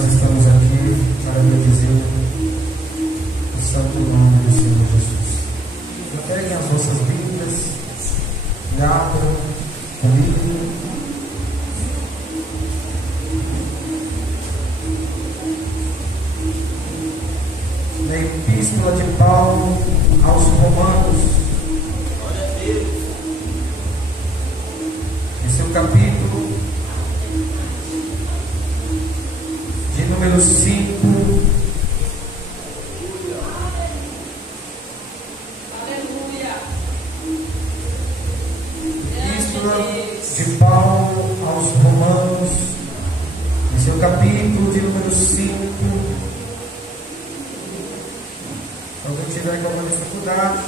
nós estamos aqui para bendizer o santo nome do Senhor Jesus. Peguem as vossas Bíblias e abram comigo na Epístola de Paulo aos Romanos. Glória a Deus. Esse é o capítulo de número 5. De Paulo aos Romanos, esse é o capítulo de número 5. Se alguém tiver alguma dificuldade,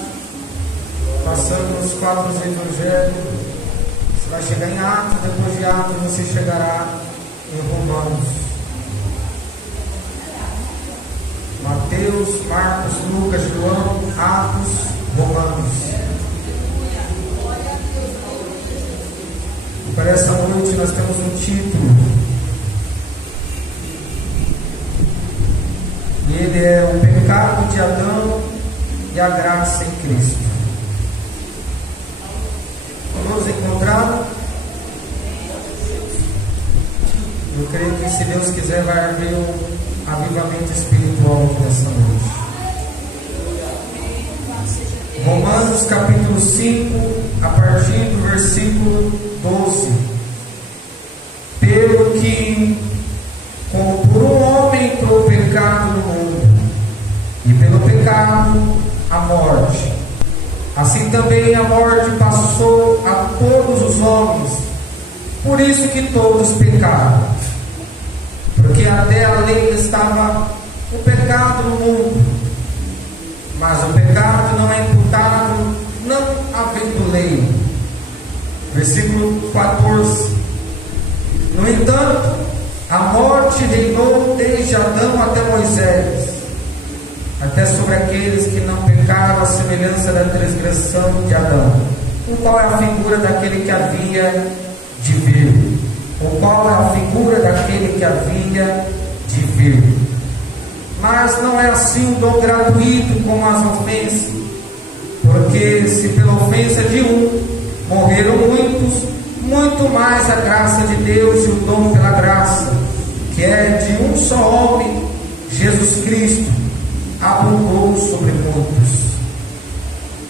passando os 4 evangelhos, você vai chegar em Atos, depois de Atos você chegará em Romanos. Mateus, Marcos, Lucas, João, Atos, Romanos. Para essa noite nós temos um título, e ele é o pecado de Adão e a graça em Cristo. Vamos encontrá-lo? Eu creio que, se Deus quiser, vai haver um avivamento espiritual aqui nessa noite. Romanos capítulo 5, a partir do versículo 12. Pelo que, como por um homem entrou o pecado no mundo, e pelo pecado a morte, assim também a morte passou a todos os homens, por isso que todos pecaram. Porque até a lei estava o pecado no mundo, mas o pecado não é imputado não havendo lei. Versículo 14. No entanto, a morte reinou desde Adão até Moisés, até sobre aqueles que não pecaram, a semelhança da transgressão de Adão, o qual é a figura daquele que havia de vir. O qual é a figura daquele que havia de vir. Mas não é assim um dom gratuito como as ofensas, porque se pela ofensa de um morreram muitos, muito mais a graça de Deus e o dom pela graça, que é de um só homem, Jesus Cristo, abundou sobre muitos.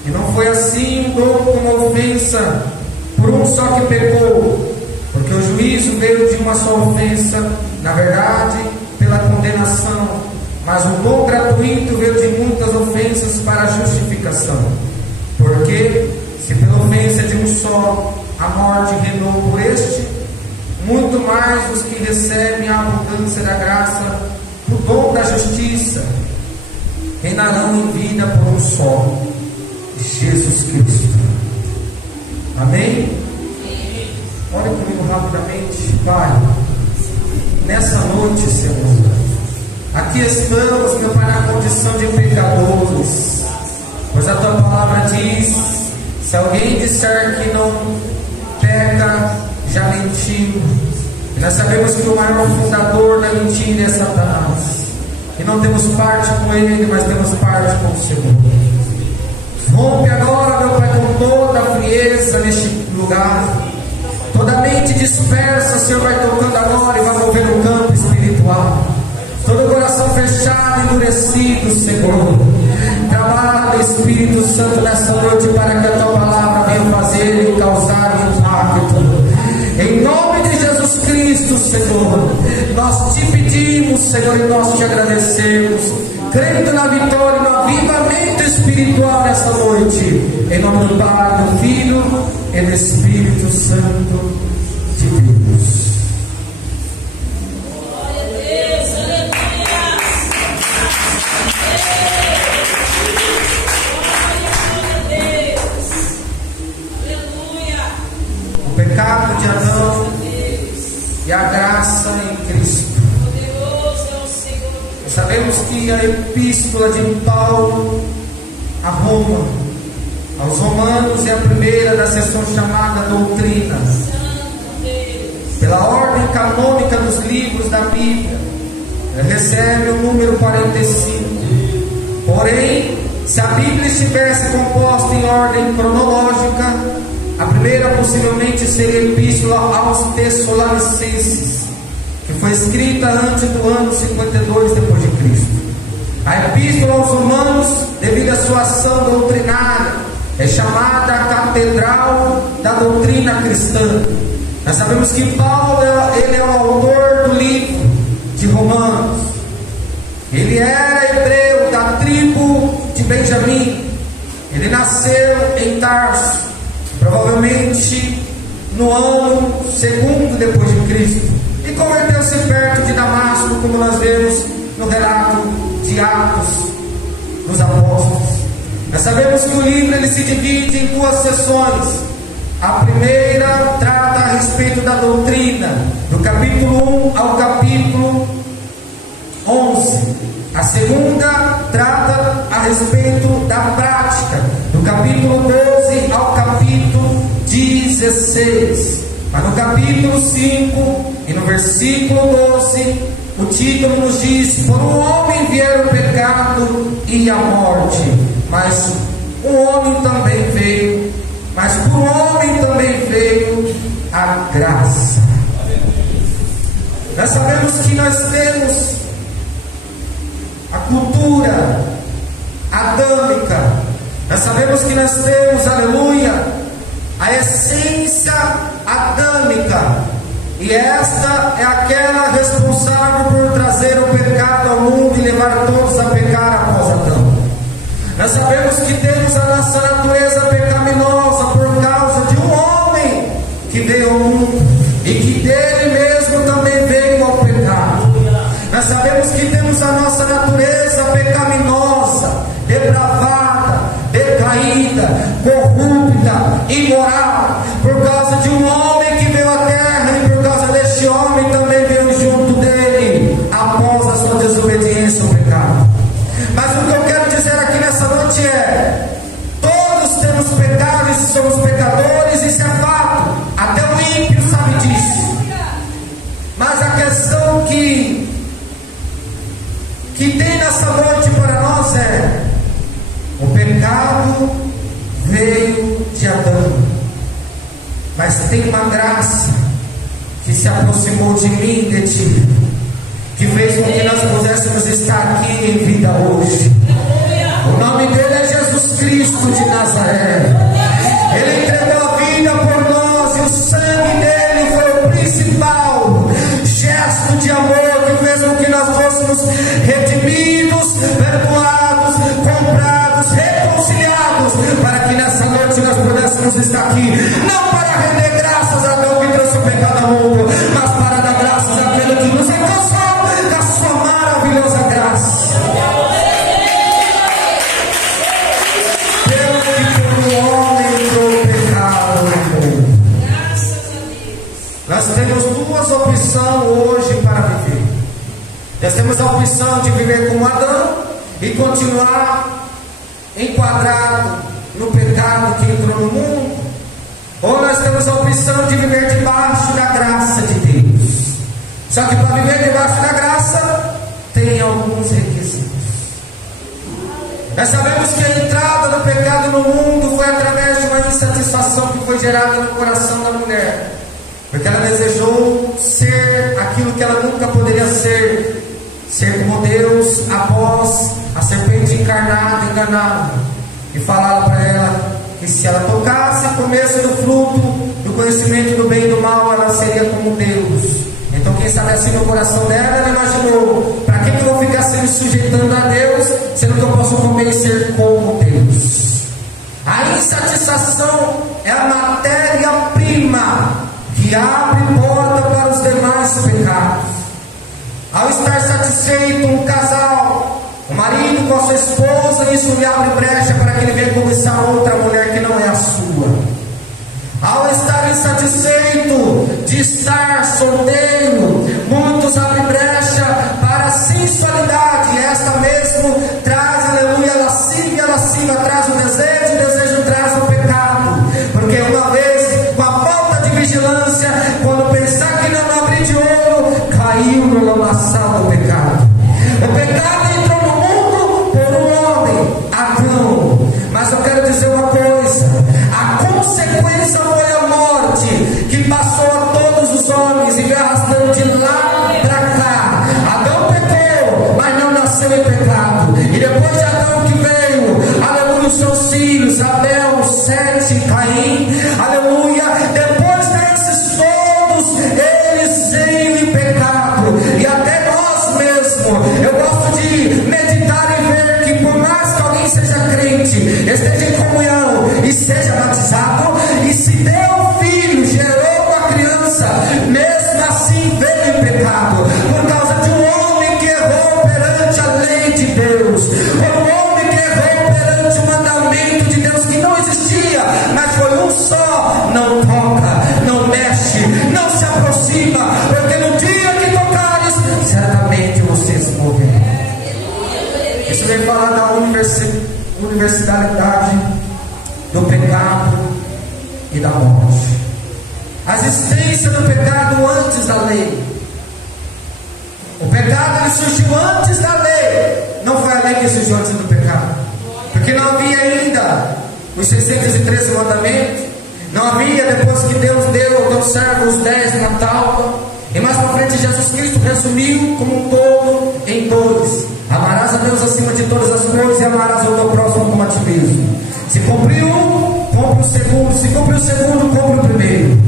E não foi assim um dom como ofensa por um só que pecou, porque o juízo veio de uma só ofensa, na verdade, pela condenação. Mas o dom gratuito veio de muitas ofensas para a justificação. Porque, se pela ofensa de um só a morte reinou por este, muito mais os que recebem a abundância da graça, o dom da justiça, reinarão em vida por um só, Jesus Cristo. Amém? Olha comigo rapidamente. Pai, nessa noite, Senhor, aqui estamos, meu Pai, na condição de pecadores, pois a Tua palavra diz: se alguém disser que não peca, já mentiu. E nós sabemos que o maior fundador da mentira é Satanás, e não temos parte com ele, mas temos parte com o Senhor. Rompe agora, meu Pai, com toda a frieza neste lugar. Toda mente dispersa, o Senhor vai tocando agora e vai mover o campo espiritual. Todo coração fechado, endurecido, Senhor, trabalha, Espírito Santo, nessa noite, para que a Tua palavra venha fazer e causar impacto. Em nome de Jesus Cristo, Senhor, nós te pedimos, Senhor, e nós te agradecemos, crendo na vitória e no avivamento espiritual nessa noite. Em nome do Pai, do Filho e do Espírito Santo de Deus. Pecado de Adão e a graça em Cristo. Sabemos que a epístola de Paulo a Roma, aos Romanos, é a primeira da seção chamada Doutrinas. Pela ordem canônica dos livros da Bíblia, recebe o número 45. Porém, se a Bíblia estivesse composta em ordem cronológica, a primeira possivelmente seria a Epístola aos Tessalonicenses, que foi escrita antes do ano 52 depois de Cristo. A Epístola aos Romanos, devido à sua ação doutrinária, é chamada a Catedral da Doutrina Cristã. Nós sabemos que Paulo ele é o autor do livro de Romanos. Ele era hebreu da tribo de Benjamim. Ele nasceu em Tarso, provavelmente no ano 2º depois de Cristo, e converteu-se perto de Damasco, como nós vemos no relato de Atos dos Apóstolos. Nós sabemos que o livro ele se divide em 2 seções. A primeira trata a respeito da doutrina, do capítulo 1 ao capítulo 11. A segunda trata a respeito da prática, do capítulo 12 ao capítulo 16. Mas no capítulo 5 e no versículo 12, o título nos diz: por um homem vieram o pecado e a morte, mas um homem também veio, mas por um homem também veio a graça. Nós sabemos que nós temos a cultura adâmica, nós sabemos que nós temos, aleluia, a essência adâmica, e esta é aquela responsável por trazer o pecado ao mundo e levar todos a pecar após Adão. Nós sabemos que temos a nossa natureza pecaminosa por causa de um homem que veio ao mundo e que dele mesmo também veio ao pecado. Nós sabemos que temos a nossa natureza pecaminosa, depravada, decaída, corrupta, imoral, por causa de um homem que veio à terra, e por causa deste homem também veio junto dele após a sua desobediência ao pecado. Mas o que eu quero dizer aqui nessa noite é: todos temos pecados e somos pecadores, isso é fato, até o ímpio sabe disso. Mas a questão que tem nessa noite para nós é: o pecado veio de Adão, mas tem uma graça que se aproximou de mim e de ti, que fez com que nós pudéssemos estar aqui em vida hoje. O nome dele é Jesus Cristo de Nazaré. Ele entregou a vida por nós, e o sangue dele foi o principal gesto de amor que fez com que nós fôssemos redimidos, perdoados, comprados, reconciliados, para que nessa noite nós pudéssemos estar aqui, não para render graças a Deus que trouxe o pecado ao mundo, mas para dar graças àquele que nos alcançou da sua maravilhosa graça. Deus que por um homem entrou o pecado no mundo. Nós temos 2 opções hoje para viver. Nós temos a opção de viver como Adão e continuar enquadrado no pecado que entrou no mundo, ou nós temos a opção de viver debaixo da graça de Deus. Só que para viver debaixo da graça tem alguns requisitos. Nós sabemos que a entrada do pecado no mundo foi através de uma insatisfação que foi gerada no coração da mulher, porque ela desejou ser aquilo que ela nunca poderia ser como Deus, após a serpente encarnada enganá-la e falar para ela que se ela tocasse e comesse do fruto do conhecimento do bem e do mal, ela seria como Deus. Então, quem sabe assim no coração dela, ela imaginou: para que eu vou ficar se sujeitando a Deus, sendo que eu posso comer e ser como Deus? A insatisfação é a matéria-prima que abre porta para os demais pecados. Ao estar satisfeito um casal, o marido com a sua esposa, isso lhe abre brecha para que ele venha cobiçar outra mulher que não é a sua. Ao estar insatisfeito de estar solteiro, muitos abrem brecha para a sensualidade, e esta mesmo traz, aleluia, lascívia, lascívia traz o desejo traz o pecado, porque uma vez, com a falta de vigilância, quando pensar que não abre de ouro, caiu no lamaçal do pecado. O pecado entrou no mundo por um homem, Adão. Mas eu quero dizer uma coisa: a consequência foi a morte, que passou a todos os homens e veio arrastando de lá para cá. Adão pecou, mas não nasceu em pecado. E depois de Adão que veio, aleluia, os seus filhos, Abel, Sete, Caim, aleluia. Depois desses todos, eles veio em pecado. E até nós mesmos, eu gosto de meditar e ver que por mais que alguém seja crente, esteja em comunhão e seja batizado, e se deu filho, gerou uma criança, mesmo assim veio em pecado, por causa de um homem que errou perante a lei de Deus, por um homem que errou perante o mandamento de Deus que não existia, mas foi um só: não toca, não mexe, não se aproxima, porque no dia que tocares, certamente vocês morrerão. Isso vem falar da universalidade do pecado e da morte. A existência do pecado antes da lei. O pecado ele surgiu antes da lei. Não foi a lei que surgiu antes do pecado, porque não havia ainda os 613 mandamentos. Não havia, depois que Deus deu ao teu servo os 10 na tábua. E mais para frente Jesus Cristo resumiu como um todo em dois: amarás a Deus acima de todas as coisas e amarás ao teu próximo como a ti mesmo. Se cumpriu um, cumpre o segundo. Se cumpriu o segundo, cumpre o primeiro.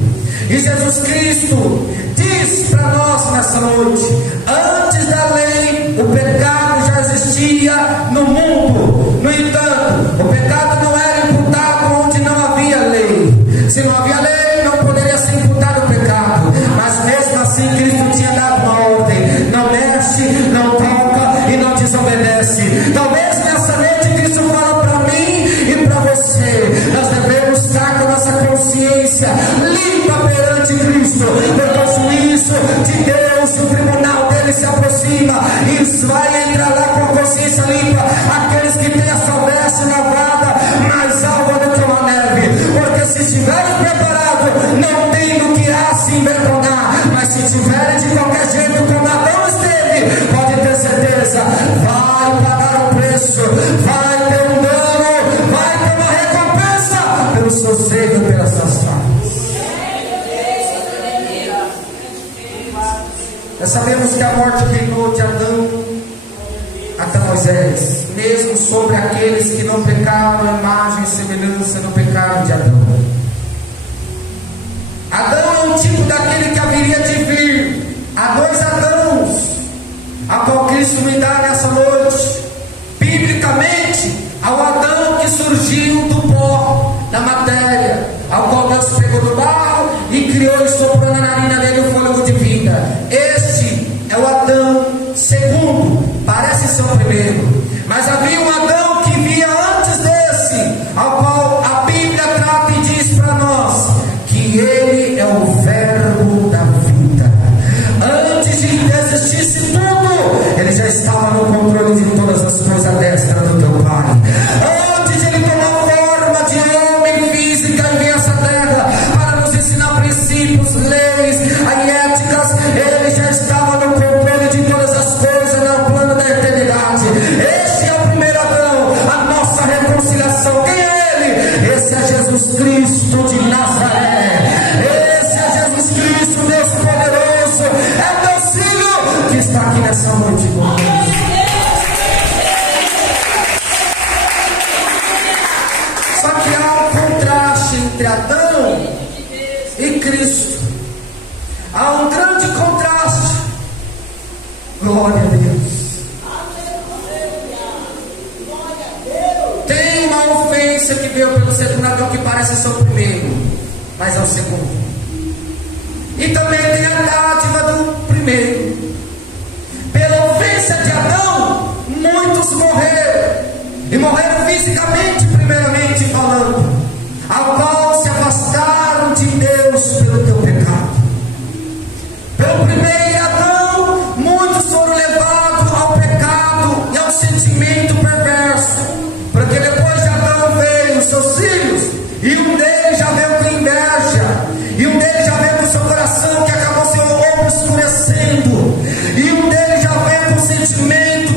E Jesus Cristo diz para nós nessa noite: antes da lei, o pecado já existia no mundo. No entanto, o pecado não era imputado onde não havia lei. Se não havia lei, não poderia ser imputado o pecado. Mas mesmo assim, Cristo tinha dado uma ordem: não mexe, não toca e não desobedece. Talvez nessa noite Cristo fala para mim e para você: nós devemos estar com a nossa consciência limpa perante Cristo, porque o juízo de Deus, o tribunal dele se aproxima, e vai entrar lá com a consciência limpa aqueles que têm a sua veste lavada mais alva do que uma neve. Porque se estiverem preparados, não tem do que há se envergonhar. Mas se estiverem de qualquer jeito como Adão esteve, pode ter certeza, vai pagar o preço, vai ter um dano, vai ter uma recompensa pelo seu seio e pelas suas falhas. Nós sabemos que a morte reinou de Adão até Moisés, mesmo sobre aqueles que não pecaram a imagem e semelhança do pecado de Adão. Adão é um tipo daquele que haveria de vir. Há dois Adãos, a qual Cristo me dá nessa noite. Biblicamente, ao Adão que surgiu do pó, da matéria, ao qual Deus pegou do barro e criou e soprou na narina dele o fôlego de vida. Este é o Adão segundo, parece ser o primeiro. Mas havia um Adão que vinha antes desse, ao qual a Bíblia trata e diz para nós que ele é o verbo da vida. Antes de que existisse tudo, ele já estava no controle de todas as coisas à destra do teu Pai. Antes de ele tomar forma de homem física e vir essa terra para nos ensinar princípios, leis e éticas, ele já estava no controle de todas as coisas no plano da eternidade. Esse é o primeiro Adão, a nossa reconciliação. Quem é ele? Esse é Jesus Cristo de Nazaré. Esse é Jesus Cristo, Deus poderoso. É Deus Filho que está aqui nessa noite conosco. Só que há um contraste entre Adão e Cristo. Há um grande contraste. Glória a Deus. Tem uma ofensa que veio pelo segundo Adão que parece ser o primeiro, mas é o segundo. E também tem a dádiva do primeiro. Pela ofensa de Adão, muitos morreram. E morreram fisicamente, primeiramente falando, ao qual se afastaram de Deus pelo teu pecado. Pelo primeiro Adão, muitos foram levados ao pecado e ao sentimento perverso. Porque depois de Adão veio os seus filhos, e um deles já veio com inveja, e um deles já veio com seu coração que acabou se obscurecendo, e um deles já veio com sentimento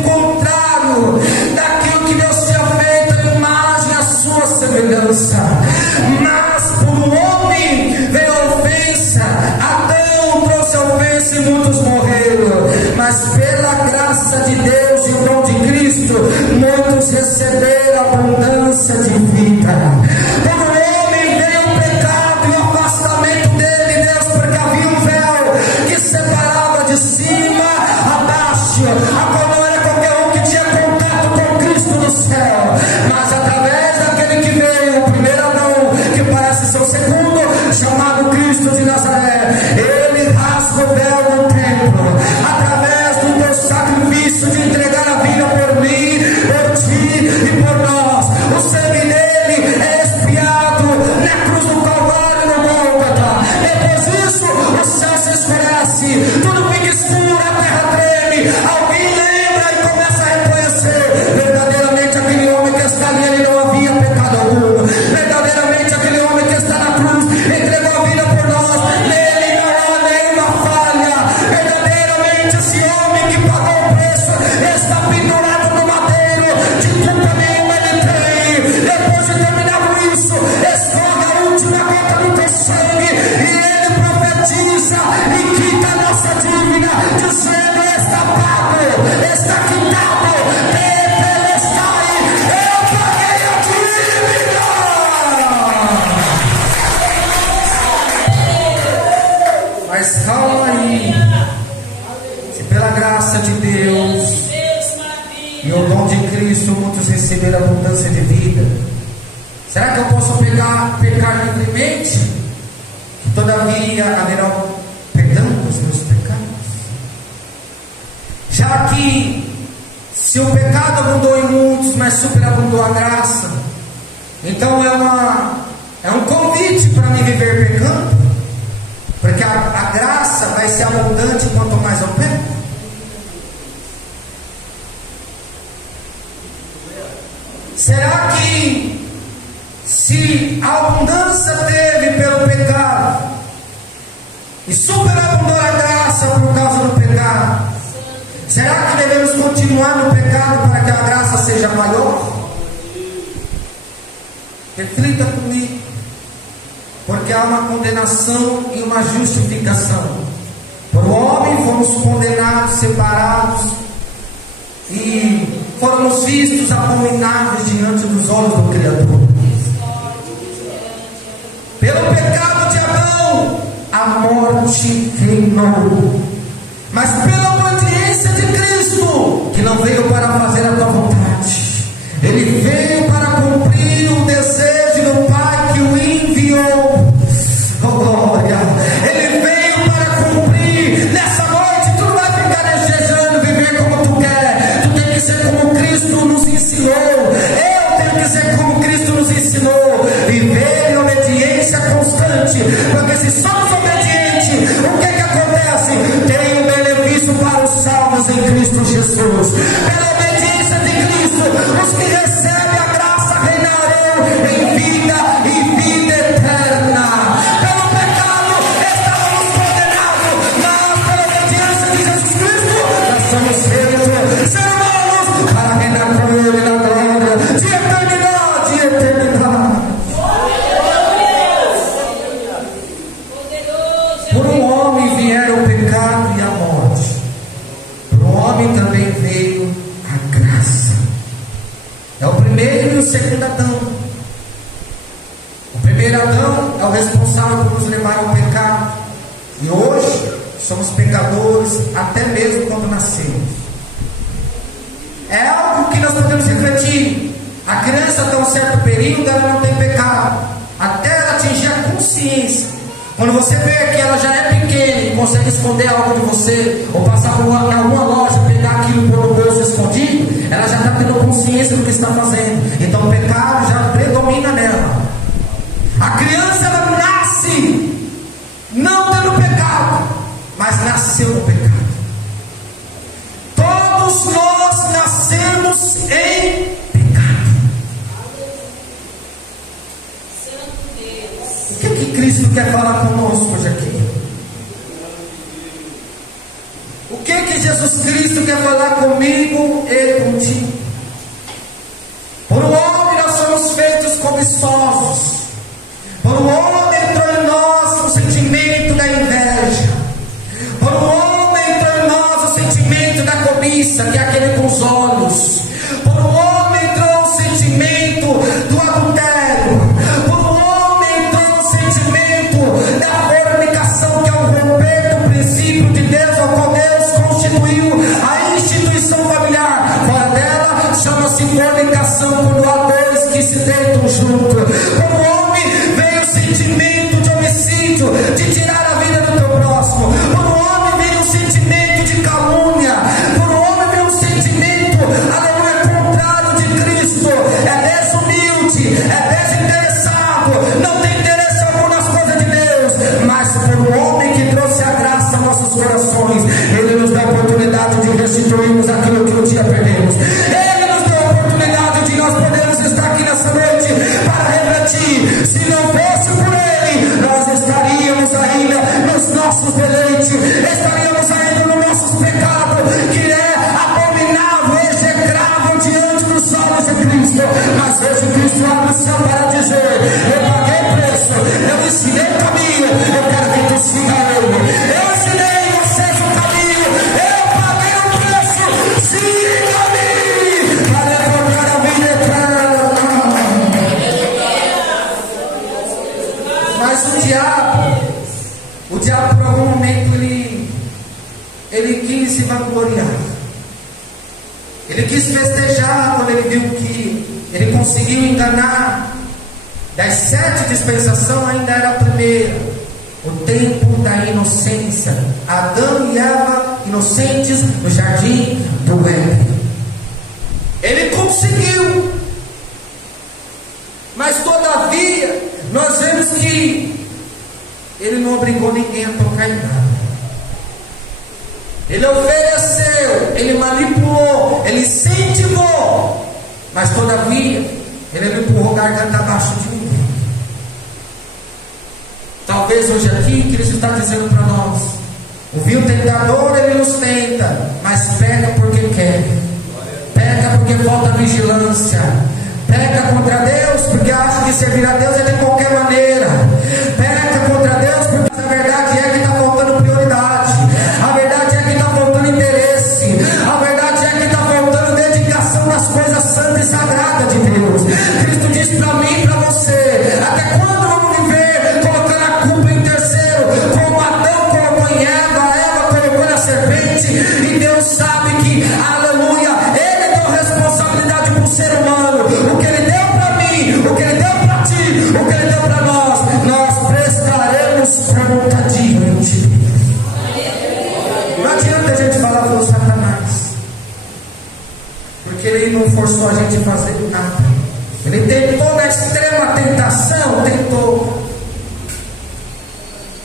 graça de Deus e o dom de Cristo, muitos receberam abundância de vida. Por um homem veio o pecado e o afastamento dele de Deus, porque havia um véu que separava de cima a baixo. Agora não era qualquer um que tinha contato com Cristo no céu, mas através daquele que veio, o primeiro Adão, que parece ser o segundo, chamado Cristo de Nazaré, ele rasga o véu do templo, através do teu sacrifício de entregar a vida por mim, por ti e por nós. O sangue dele é expiado na cruz do Calvário, no Gólgota. Depois disso, o céu se escurece, tudo fica escuro, a terra treme. Alguém lembra e começa a reconhecer: verdadeiramente aquele homem que está ali, ele não havia pecado algum. Verdadeiramente aquele homem que está na cruz entregou a vida por nós, nele não há nenhuma falha. Verdadeiramente esse homem que pagou o preço está pendurado no madeiro, de culpa nenhuma ele tem. Depois de terminar isso, escorre a última gota do teu sangue e ele profetiza e quita a nossa dívida, dizendo: está pago, está quitado, tetelestai, eu paguei a dívida. Mas calma aí, se pela graça de Deus e o dom de Cristo muitos receberam abundância de vida, será que eu posso pecar livremente? Que todavia haverá perdão dos meus pecados? Já que se o pecado abundou em muitos, mas superabundou a graça, então é um convite para me viver pecando, porque a graça vai ser abundante quanto mais eu peco. Será que se a abundância teve pelo pecado e superabundou a graça por causa do pecado, será que devemos continuar no pecado para que a graça seja maior? Reflita comigo, porque há uma condenação e uma justificação. Por o homem fomos condenados, separados e fomos vistos abomináveis diante dos olhos do Criador. Pelo pecado de Adão, a morte reinou. Mas pela obediência de Cristo, que não veio para fazer a tua vontade, ele veio para cumprir o desejo do Pai que o enviou. Oh glória! Ele veio para cumprir. Nessa noite tu não vai ficar desejando viver como tu quer. Tu tem que ser como Cristo nos ensinou. Eu tenho que ser como Cristo nos ensinou. Viver em obediência constante. Porque se somos obedientes, o que acontece? Tem um benefício para os salvos em Cristo Jesus. Pela obediência de Cristo, os que recebem a graça reinarão em vida e vida eterna. Pelo pecado estávamos condenados, mas pela obediência de Jesus Cristo nós somos feitos ser humanos para reinar com Ele na glória de eternidade e eternidade. Por um homem vieram o pecado e a morte, por um homem também veio a graça. É o primeiro e o segundo Adão. O primeiro Adão é o responsável por nos levar ao pecado, e hoje somos pecadores até mesmo quando nascemos. É algo que nós podemos refletir. A criança até um certo período ela não tem pecado, até ela atingir a consciência. Quando você vê que ela já é pequena e consegue esconder algo de você, ou passar por alguma loja, pegar aquilo por no bolso escondido, ela já está tendo consciência do que está fazendo. Então o pecado já predomina nela. A criança ela nasce não tendo pecado, mas nasceu no pecado. Todos nós nascemos em pecado. O que Cristo quer falar conosco hoje aqui? O que Jesus Cristo quer falar comigo e contigo? Por um homem nós somos feitos cobiçosos. Por um homem entrou em nós o sentimento da inveja. Por um homem entrou em nós o sentimento da cobiça, que que é aquele com os olhos. Por um homem entrou o sentimento do adultério. Por um homem entrou o sentimento da fornicação, que é o romper do princípio de Deus, ao qual Deus constituiu a instituição familiar. Fora dela, chama-se fornicação, quando há dois que se deitam junto. Por um homem veio o sentimento de homicídio, de tirar a vida do teu próximo. Por um homem veio o sentimento de calúnia. Por um homem veio o sentimento, aleluia, contrário de Cristo. É desumilde, é desinteressado, não tem interesse algum nas coisas de Deus. Mas por um homem que trouxe a graça aos nossos corações, Ele nos dá a oportunidade de restituirmos aquilo que um dia perdemos. Ele nos deu a oportunidade de nós podermos estar aqui nessa noite para refletir. Se não fosse por Ele, nós estaríamos ainda nos nossos deleites, estaríamos ainda nos nossos pecados, que é abominável, execrável diante dos olhos de Cristo. Mas hoje Cristo abre o céu para dizer: eu paguei preço, eu ensinei o caminho, eu quero que tu siga Ele. Eu ensinei vocês o caminho, eu paguei o preço, siga-me para encontrar a vida eterna. Mas o diabo por algum momento ele quis se vangloriar. Ele quis festejar quando ele viu que ele conseguiu enganar. Das 7 dispensações ainda era a primeira, o tempo da inocência. Adão e Eva inocentes no jardim do Éden. Ele conseguiu, mas todavia nós vemos que ele não obrigou ninguém a tocar em nada. Ele ofereceu, ele manipulou, ele incentivou, mas todavia ele não empurrou garganta abaixo de ninguém. Talvez hoje aqui Cristo está dizendo para nós: o vil tentador ele nos tenta, mas pega porque quer, pega porque falta vigilância, pega contra Deus porque acha que servir a Deus é de qualquer maneira, pega contra Deus porque a verdade é que está faltando prioridade, a verdade é que está faltando interesse, a verdade é que está faltando dedicação nas coisas santas e sagradas de Deus. Cristo diz para mim e para você: até quando vamos viver colocando a culpa em terceiro, como Adão colocou em Eva, Eva colocou na serpente, e Deus sabe que, aleluia, Ele deu responsabilidade para o ser humano. O que Ele deu para mim, o que Ele deu para ti, o que Ele deu para nós prestaremos conta diante. Não adianta a gente falar com o Satanás, porque ele não forçou a gente a fazer nada. Ele tentou na extrema tentação, tentou.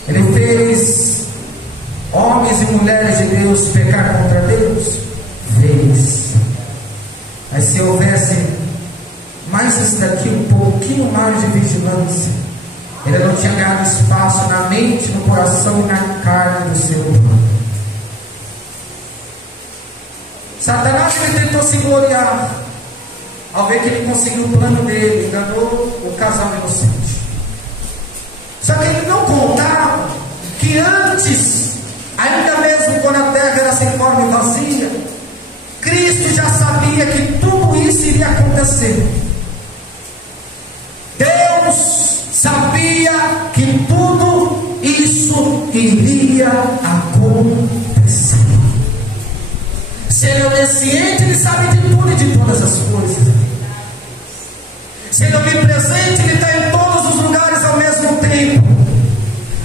Ele fez homens e mulheres de Deus pecar contra Deus? Fez. Mas se houvesse mais isso daqui, um pouquinho mais de vigilância, ele não tinha ganhado espaço na mente, no coração e na carne do ser humano. Satanás ele tentou se gloriar ao ver que ele conseguiu o plano dele, enganou o casal inocente. Só que ele não contava que antes, ainda mesmo quando a terra era sem forma e vazia, Cristo já sabia que tudo isso iria acontecer. Deus sabia que tudo isso iria acontecer. Se Ele é onisciente, Ele sabe de tudo e de todas as coisas. Se Ele é onipresente, Ele está em todos os lugares ao mesmo tempo.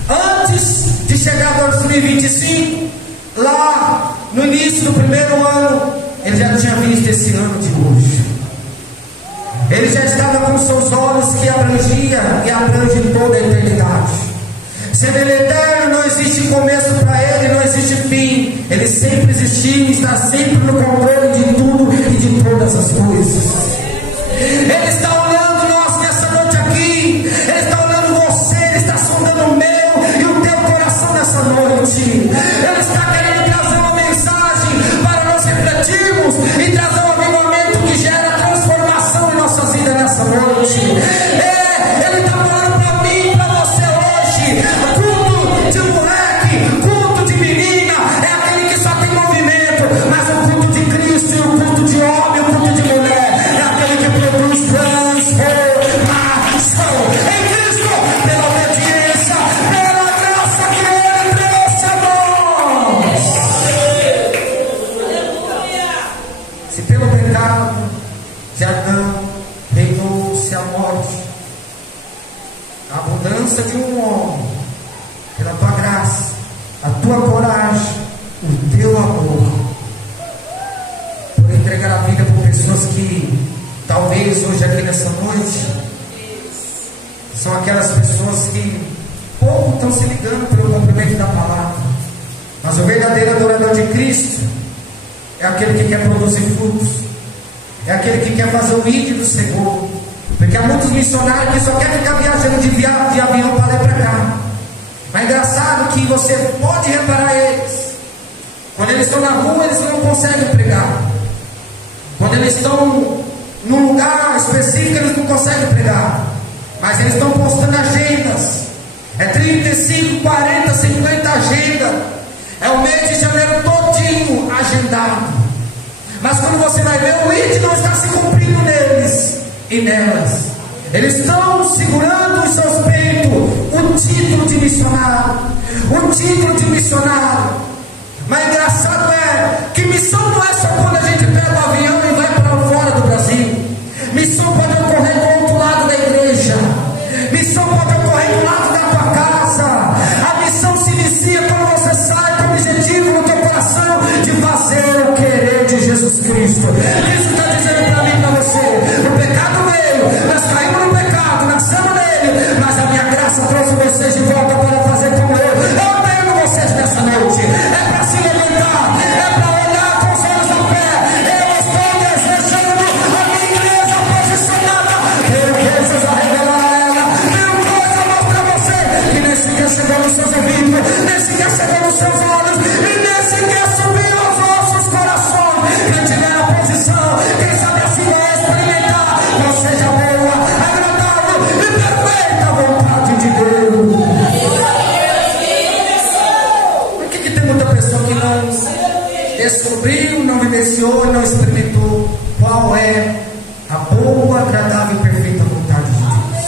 Antes de chegar a 2025, lá no início do primeiro ano, Ele já tinha visto esse ano de hoje. Ele já estava com seus olhos que abrangia e abrange toda a eternidade. Sendo Ele eterno, não existe começo para Ele, não existe fim. Ele sempre existiu e está sempre no controle de tudo e de todas as coisas. Ele está olhando nós nessa noite aqui. Ele está olhando você, Ele está sondando o meu e o teu coração nessa noite. Ele está querendo trazer uma mensagem para nós refletirmos e trazer um avivamento que gera transformação em nossas vidas nessa noite. Ele está falando para mim e para você hoje: culto de moleque, culto de menina, é aquele que só tem movimento, mas o culto Se pelo pecado de Adão reinou-se a morte, a abundância de um homem, pela tua graça, a tua coragem, o teu amor, por entregar a vida por pessoas que talvez hoje aqui nessa noite são aquelas pessoas que pouco estão se ligando pelo cumprimento da palavra, mas o verdadeiro adorador de Cristo é aquele que quer produzir frutos, é aquele que quer fazer o ID do Senhor, porque há muitos missionários que só querem ficar viajando de avião para lá e para cá. Mas é engraçado que você pode reparar eles, quando eles estão na rua eles não conseguem pregar, quando eles estão num lugar específico eles não conseguem pregar, mas eles estão postando agendas, é 35, 40, 50 agendas, é o mês de janeiro todinho agendado, mas quando você vai ver, o ID não está se cumprindo neles e nelas. Eles estão segurando em seus peitos o título de missionário, o título de missionário. Mas engraçado é que missão não é só quando a gente pega o avião e vai para fora do Brasil. Missão pode ocorrer do outro lado da igreja, missão pode ocorrer do lado da tua casa. A missão se inicia quando você sai com o objetivo no teu coração de fazer o querer de Jesus Cristo. Isso está dizendo para mim e para você: o pecado veio, nós caímos no pecado, nascemos nele, mas a minha graça trouxe vocês de volta para fazer como eu tenho vocês nessa noite. É para se levantar, é para olhar com os olhos da fé. Eu estou desejando a minha igreja posicionada. Tenho coisas a revelar a ela, tenho coisas a mostrar a você, que nem sequer chegou nos seus ouvidos, nem sequer chegou nos seus olhos, e nem sequer subiu aos nossos corações. Quem tiver na posição, quem sabe assim vai experimentar, não seja boa, agradável e perfeita a vontade de Deus. Por que tem muita pessoa que não descobriu, não vivenciou e não experimentou qual é a boa, agradável e perfeita vontade de Deus?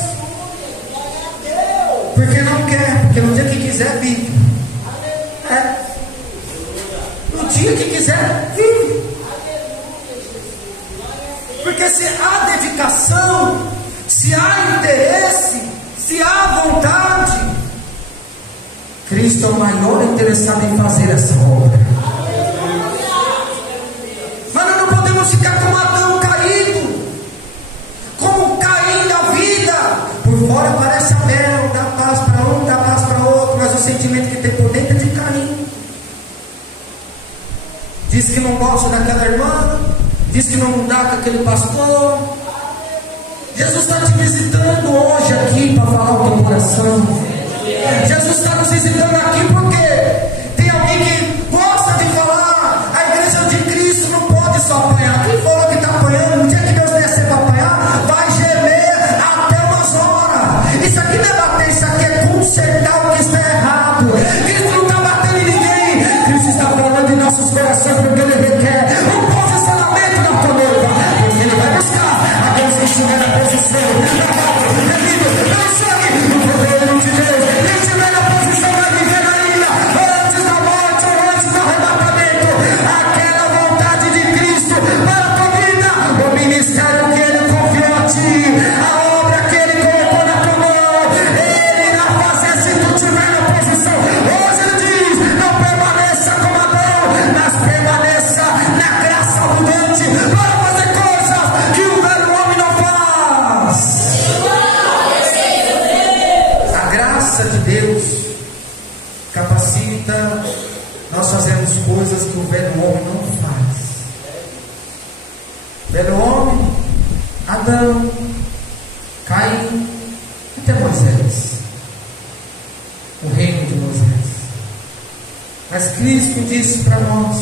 Porque não quer, porque no dia que quiser vive. No dia que quiser vive. Porque se há dedicação, se há interesse, se há vontade, Cristo é o maior interessado em fazer essa obra. Mas nós não podemos ficar como Adão caído, como Caim na vida. Por fora parece a mel, dá paz para um, dá paz para outro, mas o sentimento que tem por dentro é de Caim. Diz que não gosta daquela irmã, diz que não dá com aquele pastor. Jesus está te visitando hoje aqui para falar o teu coração. Jesus está nos visitando aqui porque tem alguém que gosta de falar: a igreja de Cristo não pode só apanhar. Quem falou que está apanhando? No dia que Deus descer para apanhar, vai gemer até umas horas. Isso aqui não é bater, isso aqui é consertar o que está errado. Cristo não está batendo em ninguém, Cristo está falando em nossos corações, porque Ele requer um posicionamento da tua noiva, porque Ele vai buscar aqueles que estiver na posição, devido pelo sangue, no poder de Deus. Quem estiver na posição vai viver ainda, antes da morte ou antes do arrebatamento, aquela vontade de Cristo para a tua vida, o ministério que Ele confiou a ti, a obra que Ele colocou na tua mão, Ele irá fazer se tu estiver na posição. Hoje Ele diz: não permaneça como Adão, mas permaneça na graça abundante para fazer coisas que o velho homem não faz. A graça de Deus capacita nós fazermos coisas que o velho homem não faz. Velho homem, Adão, Caim, até Moisés, o reino de Moisés. Mas Cristo disse para nós: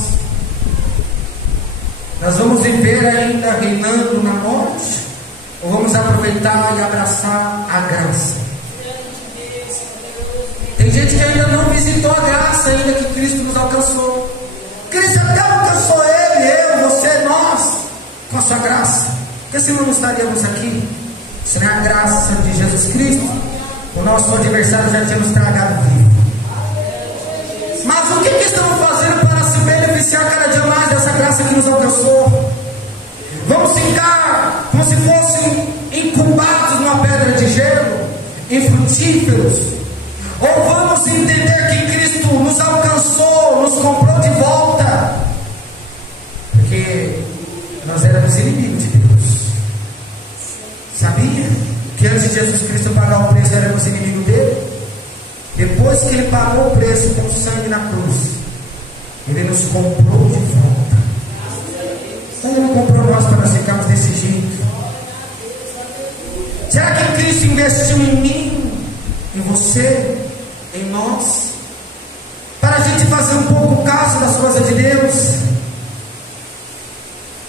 nós vamos viver ainda reinando na morte, ou vamos aproveitar e abraçar a graça? Tem gente que ainda não visitou a graça, ainda que Cristo nos alcançou. Cristo até alcançou Ele, eu, você, nós, com a sua graça. Porque senão não estaríamos aqui. Se não é a graça de Jesus Cristo, o nosso adversário já tinha nos tragado vivo. Mas o que estamos fazendo para se beneficiar cada dia mais dessa graça que nos alcançou? Vamos ficar como se fossem incubados numa pedra de gelo, infrutíferos? Ou vamos entender que Cristo nos alcançou, nos comprou de volta? Porque nós éramos inimigos de Deus. Sabia que antes de Jesus Cristo pagar o preço, éramos inimigos dele? Depois que ele pagou o preço com sangue na cruz, ele nos comprou de volta. Ele não comprou nós para nós ficarmos desse jeito. Será que Cristo investiu em mim, em você, em nós, para a gente fazer um pouco caso das coisas de Deus?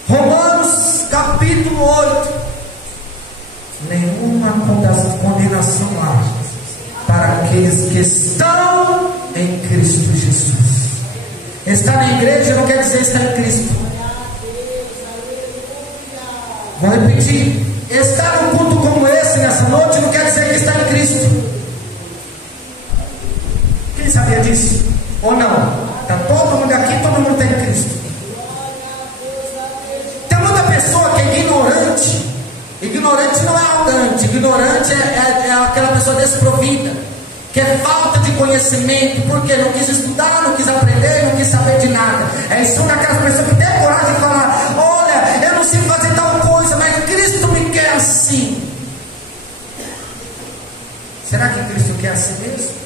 Romanos capítulo 8: nenhuma condenação há para aqueles que estão em Cristo Jesus. Estar na igreja não quer dizer estar em Cristo. Vou repetir: estar num culto como esse nessa noite não quer dizer que está em Cristo. Quem sabia disso? Ou não? Está todo mundo aqui, todo mundo está em Cristo. Tem muita pessoa que é ignorante. Ignorante não é arrogante. Ignorante é aquela pessoa desprovida, que é falta de conhecimento, porque não quis estudar, não quis aprender, não quis saber de nada. É isso daquelas pessoas que tem coragem de falar: olha, eu não sei fazer tal coisa, mas Cristo me quer assim. Será que Cristo quer assim mesmo?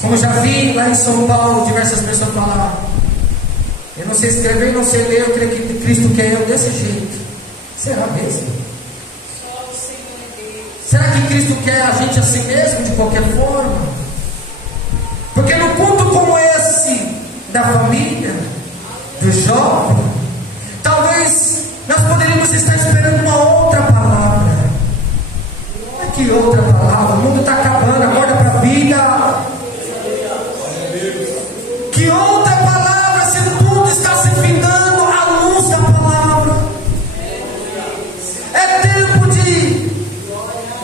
Como já vi lá em São Paulo, diversas pessoas falaram: eu não sei escrever, não sei ler, eu creio que Cristo quer eu desse jeito. Será mesmo? Será que Cristo quer a gente assim mesmo, de qualquer forma? Porque no culto como esse, da família, do jovem, talvez nós poderíamos estar esperando uma outra palavra. Mas que outra palavra? O mundo está acabando, acorda para a vida. Que outra palavra, se tudo está se findando à luz da palavra? É tempo de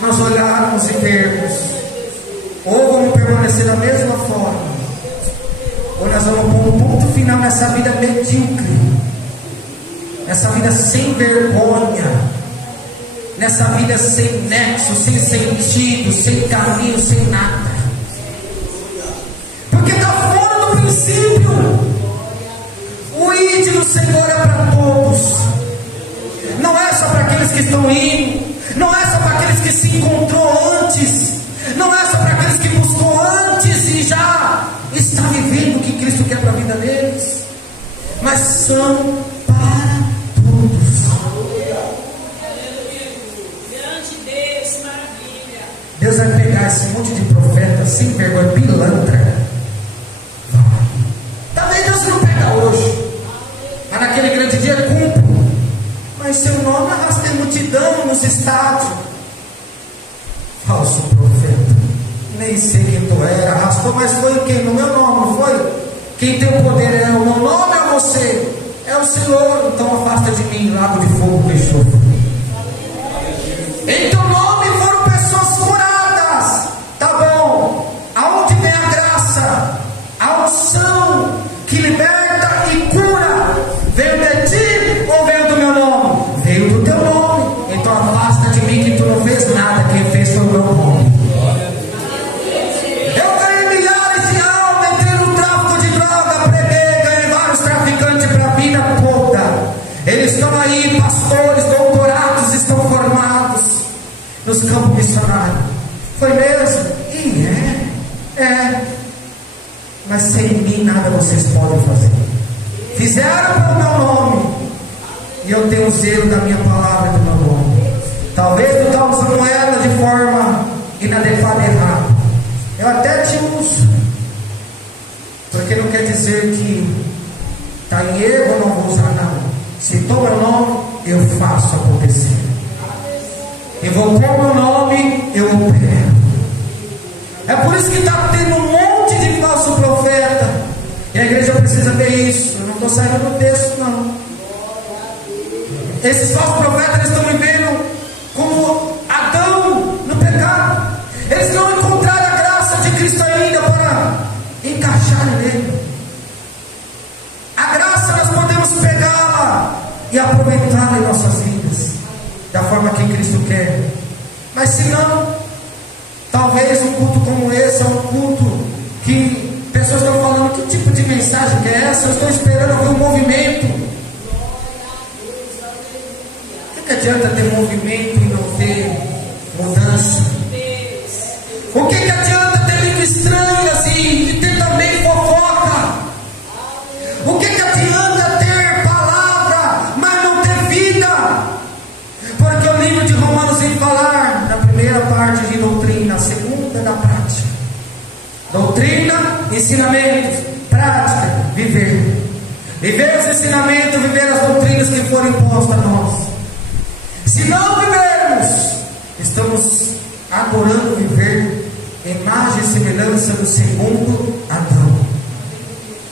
nós olharmos e vermos: ou vamos permanecer da mesma forma, ou nós vamos pôr um ponto final nessa vida medíocre, nessa vida sem vergonha, nessa vida sem nexo, sem sentido, sem caminho, sem nada. Porque está fora do princípio. O ide do Senhor é para todos. Não é só para aqueles que estão indo, não é só para aqueles que se encontrou antes, não é só para aqueles que buscou antes e já está vivendo o que Cristo quer para a vida deles, mas são para todos. Deus vai pegar esse monte de profeta sem vergonha, pilantra. Talvez Deus não pega hoje, mas naquele grande dia cumpre. Mas seu nome arrasta multidão nos estádios. Falso profeta, nem sei quem tu era, arrastou, mas foi quem? No meu nome, não foi? Quem tem o poder é o meu nome, é você, é o Senhor. Então afasta de mim, lago de fogo e enxofre. Em teu nome foram pessoas curadas. Tá bom. Aonde vem a graça, a unção que liberta e cura? Veio de ti ou veio do meu nome? Veio do teu nome. Então afasta de mim, que tu não fez nada. Quem fez foi o meu nome. Eu ganhei milhares de almas, entrei no tráfico de droga, preguei, ganhei vários traficantes para a vida toda. Eles estão aí, pastores, doutorados estão formados nos campos missionários. Foi mesmo? E é. Mas sem mim nada vocês podem fazer. Fizeram pelo meu nome, e eu tenho zelo da minha palavra e do meu nome. Talvez tu está usando ela de forma inadequada e errada. Eu até te uso, porque não quer dizer que está em erro, eu não vou usar não. Se toma meu nome, eu faço acontecer. Invocou meu nome, eu opero. É por isso que está tendo um monte de falso profeta, e a igreja precisa ver isso. Eu não estou saindo do texto não. Esses falsos profetas estão vivendo como Adão no pecado. Eles não encontraram a graça de Cristo ainda para encaixar nele. A graça nós podemos pegá-la e aproveitá-lo em nossas vidas, da forma que Cristo quer. Mas se não, talvez um culto como esse é um culto que pessoas estão falando: que tipo de mensagem que é essa? Eu estou esperando ver um movimento. O que adianta ter movimento e não ter mudança? O que adianta ter língua estranha e ter também fofoca? O que adianta ter palavra, mas não ter vida? Porque o livro de Romanos vem falar na primeira parte de doutrina, a segunda da prática. Doutrina, ensinamentos, prática, viver. Viver os ensinamentos, viver as doutrinas que foram impostas a nós. Se não vivermos, estamos adorando viver imagem e semelhança do segundo Adão,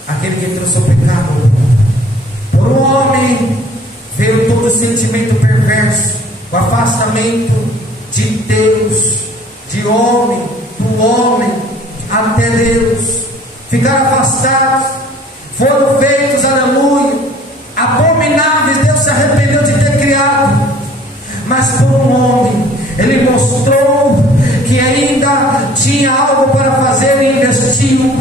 aquele que trouxe o pecado. Por um homem veio todo o sentimento perverso, o afastamento de Deus, de homem, do homem até Deus. Ficaram afastados, foram feitos, aleluia, abomináveis. Deus se arrependeu de ter criado, mas por um homem Ele mostrou que ainda tinha algo para fazer e investiu,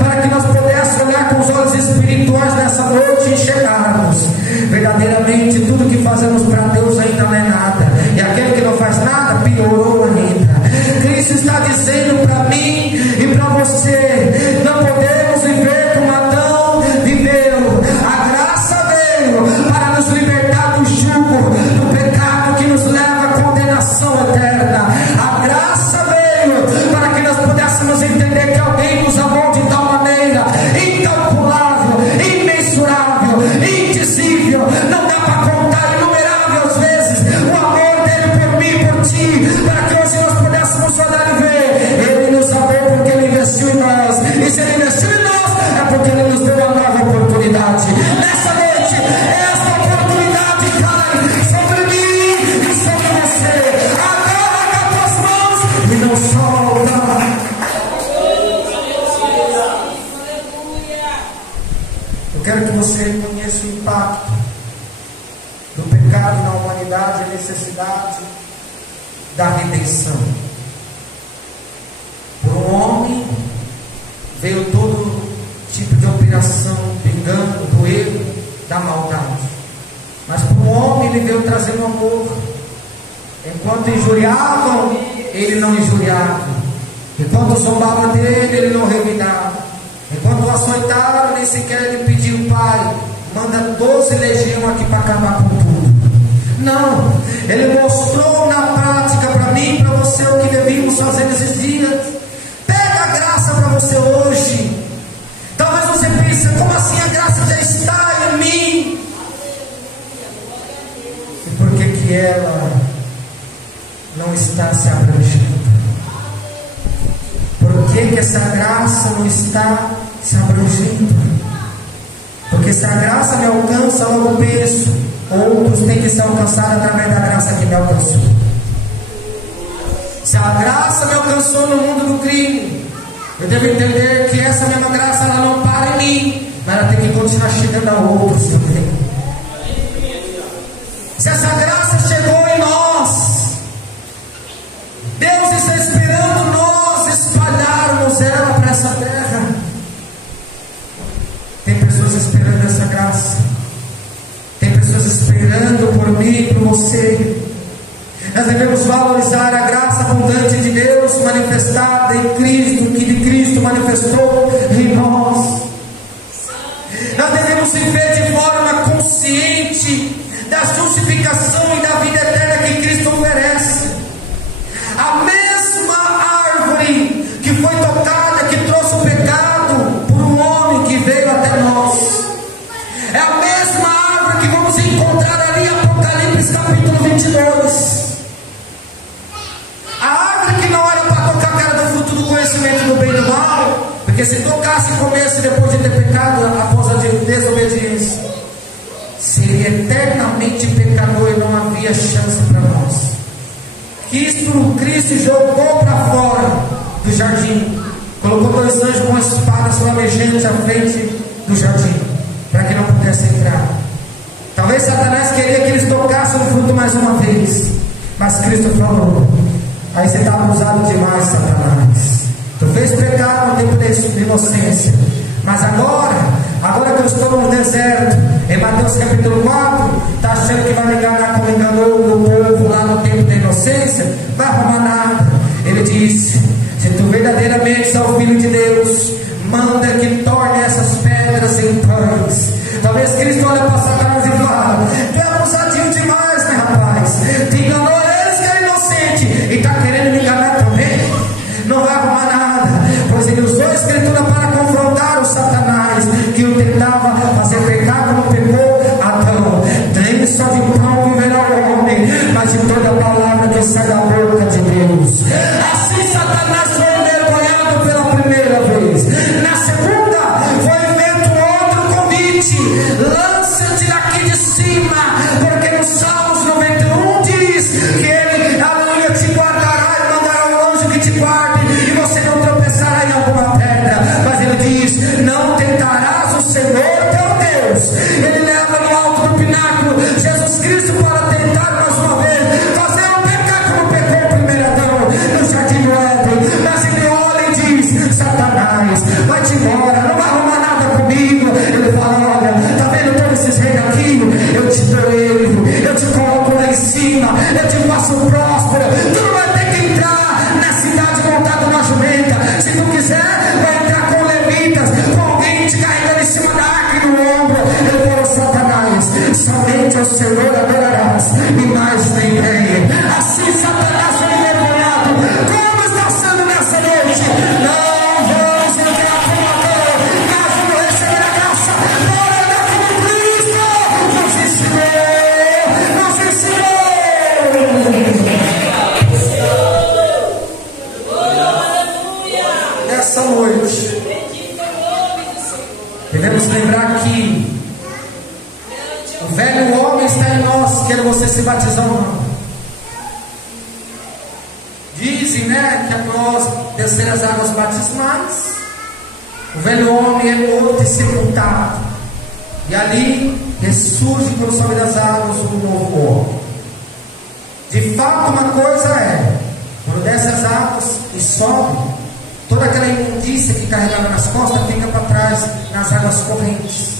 para que nós pudéssemos olhar com os olhos espirituais nessa noite e enxergarmos verdadeiramente tudo que fazemos para Deus ainda não é nada, e aquele que não faz nada piorou ainda. Cristo está dizendo para mim e para você: não podemos viver como Adão viveu. A graça veio para nos libertar do jugo do pecado que nos leva à condenação eterna. A graça veio para que nós pudéssemos entender que alguém nos amou de tal maneira incalculável, imensurável, indizível, não dá para contar, inumeráveis vezes, o amor dele por mim e por ti, para que hoje nós pudéssemos olhar e ver: Ele nos amou porque Ele investiu em nós, e se Ele investiu em nós, é porque Ele nos deu uma nova oportunidade. Nessa noite, essa oportunidade cai sobre mim e sobre você. Agarra com as tuas mãos e não solta. Eu quero que você reconheça o impacto do pecado na humanidade, a necessidade da redenção. Por um homem veio todo tipo de operação, do engano, do erro, da maldade. Mas por um homem Ele veio trazendo amor. Enquanto injuriavam, Ele não injuriava. Enquanto zombavam dele, Ele não revidava. Enquanto o açoitaram, nem sequer Ele pediu: Pai, manda 12 legiões aqui para acabar com tudo. Não, Ele mostrou na prática para mim e para você o que devíamos fazer nesses dias. Pega a graça para você hoje. Talvez você pense: como assim a graça já está em mim? E por que ela não está se abrangendo? Por que essa graça não está se abrangendo? Porque se a graça me alcança, logo penso: outros têm que ser alcançados através da graça que me alcançou. Se a graça me alcançou no mundo do crime, eu devo entender que essa mesma graça ela não para em mim, mas ela tem que continuar chegando a outros também. Se essa graça chegou em nós, Deus está esperando nós espalharmos ela para essa terra. Tem pessoas esperando essa graça, tem pessoas esperando por mim e por você. Nós devemos valorizar a graça abundante de Deus manifestada em Cristo, que de Cristo manifestou em nós. Nós devemos viver de forma consciente da justificação e da vida eterna que Cristo oferece. A mesma árvore que foi tocada, que trouxe o pecado por um homem que veio até nós, é a mesma árvore que vamos encontrar ali em Apocalipse capítulo 22. A árvore que não era para tocar a cara do fruto do conhecimento do bem e do mal, porque se tocasse e comesse depois de ter pecado após a desobediência, seria eternamente pecador e não havia chance para nós. Cristo jogou para fora do jardim, colocou 2 anjos com espadas flamejantes à frente do jardim, para que não pudesse entrar. Talvez Satanás fez. Mas Cristo falou: aí você está abusado demais, Satanás. Tu fez pecado no tempo de inocência, mas agora que eu estou no deserto, em Mateus capítulo 4, está achando que vai me enganar como enganou o povo lá no tempo da inocência? Vai arrumar nada. Ele disse: se tu verdadeiramente és o Filho de Deus, manda que torne essas pedras em pães. Talvez Cristo olhe para Satanás e fala: tu é abusadinho demais, né, rapaz? Te enganou eles que é inocente e está querendo me enganar também. Não vai arrumar nada, pois ele usou a escritura para confrontar o Satanás, que o tentava fazer pecar como pecou Adão. Nem só de pão viverá o homem, mas de toda a palavra que sai da boca de Deus. Assim Satanás foi envergonhado pela primeira vez. Na segunda foi feito outro convite: lança-te daqui de cima, porque no Salmos 91 diz que ele, aleluia, te guardará e mandará um anjo que te guarde, e você não tropeçará em alguma pedra. Mas ele diz: não tentarás o Senhor teu Deus. Ele leva no alto do pináculo Jesus Cristo para tentar mais uma vez fazer um pecado como pecou o primeiro Adão no jardim do Éden. Mas ele olha e diz: Satanás, vai-te embora, não vai arrumar nada comigo. Ele fala: olha, tá vendo todos esses reinos aqui? Eu te dou ele, eu te coloco lá em cima, eu te faço próspero. Tu não vai ter que entrar na cidade montado na jumenta. Se tu quiser, vai entrar com levitas, com alguém te carregando em cima da arca no ombro. Ele falou: Satanás, somente ao Senhor adorarás e mais ninguém. Assim Satanás foi envergonhado. Como está sendo nessa noite? Não vamos entrar com Adão, mas vamos receber a graça para andar com Cristo. Nos ensinou, nos ensinou. Nessa noite devemos lembrar que o velho homem está em nós, quer você se batizar ou não. Dizem, né, que após descer as águas batismais, o velho homem é morto e sepultado, e ali ressurge pelo sobe das águas um novo homem. De fato, uma coisa é, quando desce as águas e sobe, toda aquela imundícia que carregava nas costas fica para trás nas águas correntes.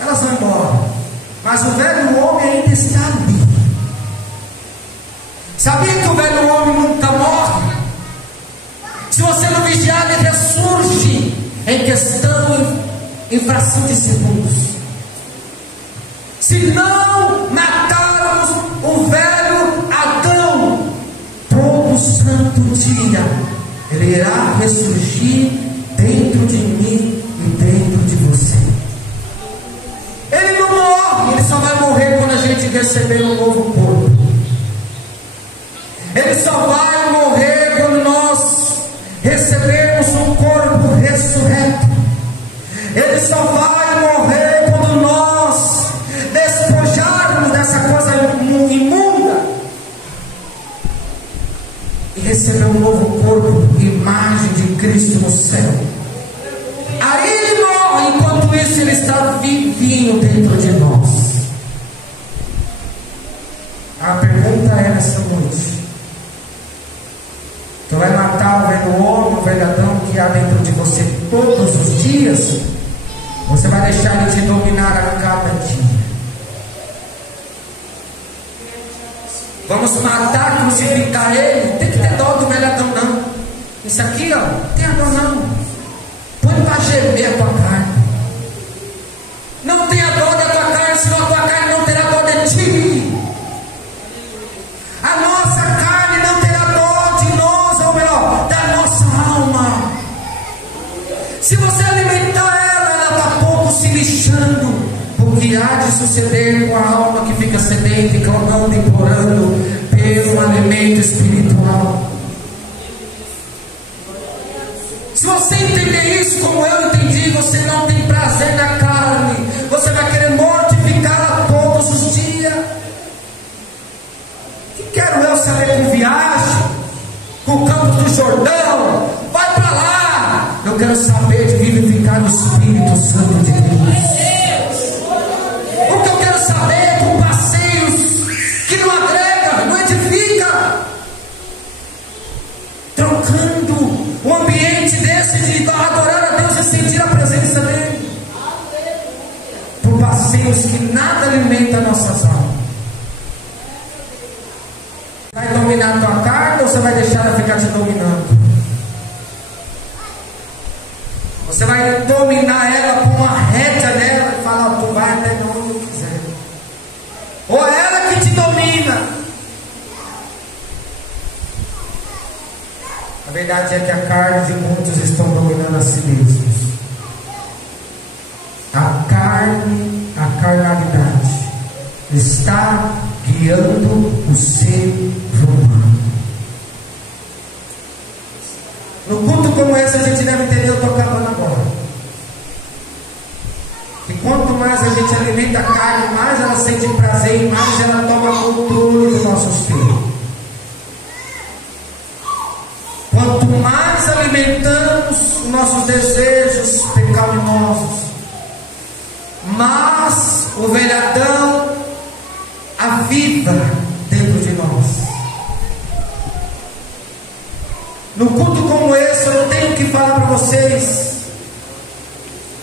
Elas vão embora, mas o velho homem ainda está ali. Sabia que o velho homem nunca morre? Se você não vigiar, ele ressurge em questão, em fração de segundos. Se não matarmos o velho Adão, todo santo dia ele irá ressurgir dentro de mim e dentro de você. Ele não morre, ele só vai morrer quando a gente receber um novo corpo. Ele só vai morrer quando nós recebermos um corpo ressurreto. Ele só vai morrer quando nós despojarmos dessa coisa imunda e receber um novo corpo, imagem de Cristo no céu. Aí ele morre, enquanto isso ele está vivinho dentro de nós. A pergunta é nessa noite: tu vai matar o velho homem, o velho Adão que há dentro de você todos os dias? Você vai deixar ele te dominar a cada dia? Vamos matar, crucificar ele? Tem que ter dó do velho Adão, não. Isso aqui, ó, tem dó não. Põe para gemer a tua carne. Não tenha dó da tua carne, senão a tua carne não terá dó de ti. A nossa carne não terá dó de nós, ou melhor, da nossa alma. Se você alimentar ela está pouco se lixando, porque há de suceder com a alma que fica sedenta e clamando e implorando pelo alimento espiritual. Se você entender isso como eu entendi, você não tem prazer na carne, você vai querer mortificá-la todos os dias. Que quero eu saber com viagem, com o campo do Jordão? Vai para lá. Eu quero saber de vivificar o Espírito Santo de Deus. O que eu quero saber com passeios que não agregam, as nossas almas. Vai dominar a tua carne ou você vai deixar ela ficar te dominando? Você vai dominar ela com uma rédea nela e falar, tu vai até onde eu quiser. Ou é ela que te domina? A verdade é que a carne de muitos estão dominando a si mesmos. A carne, a carnalidade está guiando o ser humano. No culto como esse a gente deve entender, eu estou acabando agora, que quanto mais a gente alimenta a carne, mais ela sente prazer e mais ela toma controle do nosso espírito. Quanto mais alimentamos nossos desejos pecaminosos, mais o velho Adão aviva dentro de nós. No culto como esse, eu tenho que falar para vocês,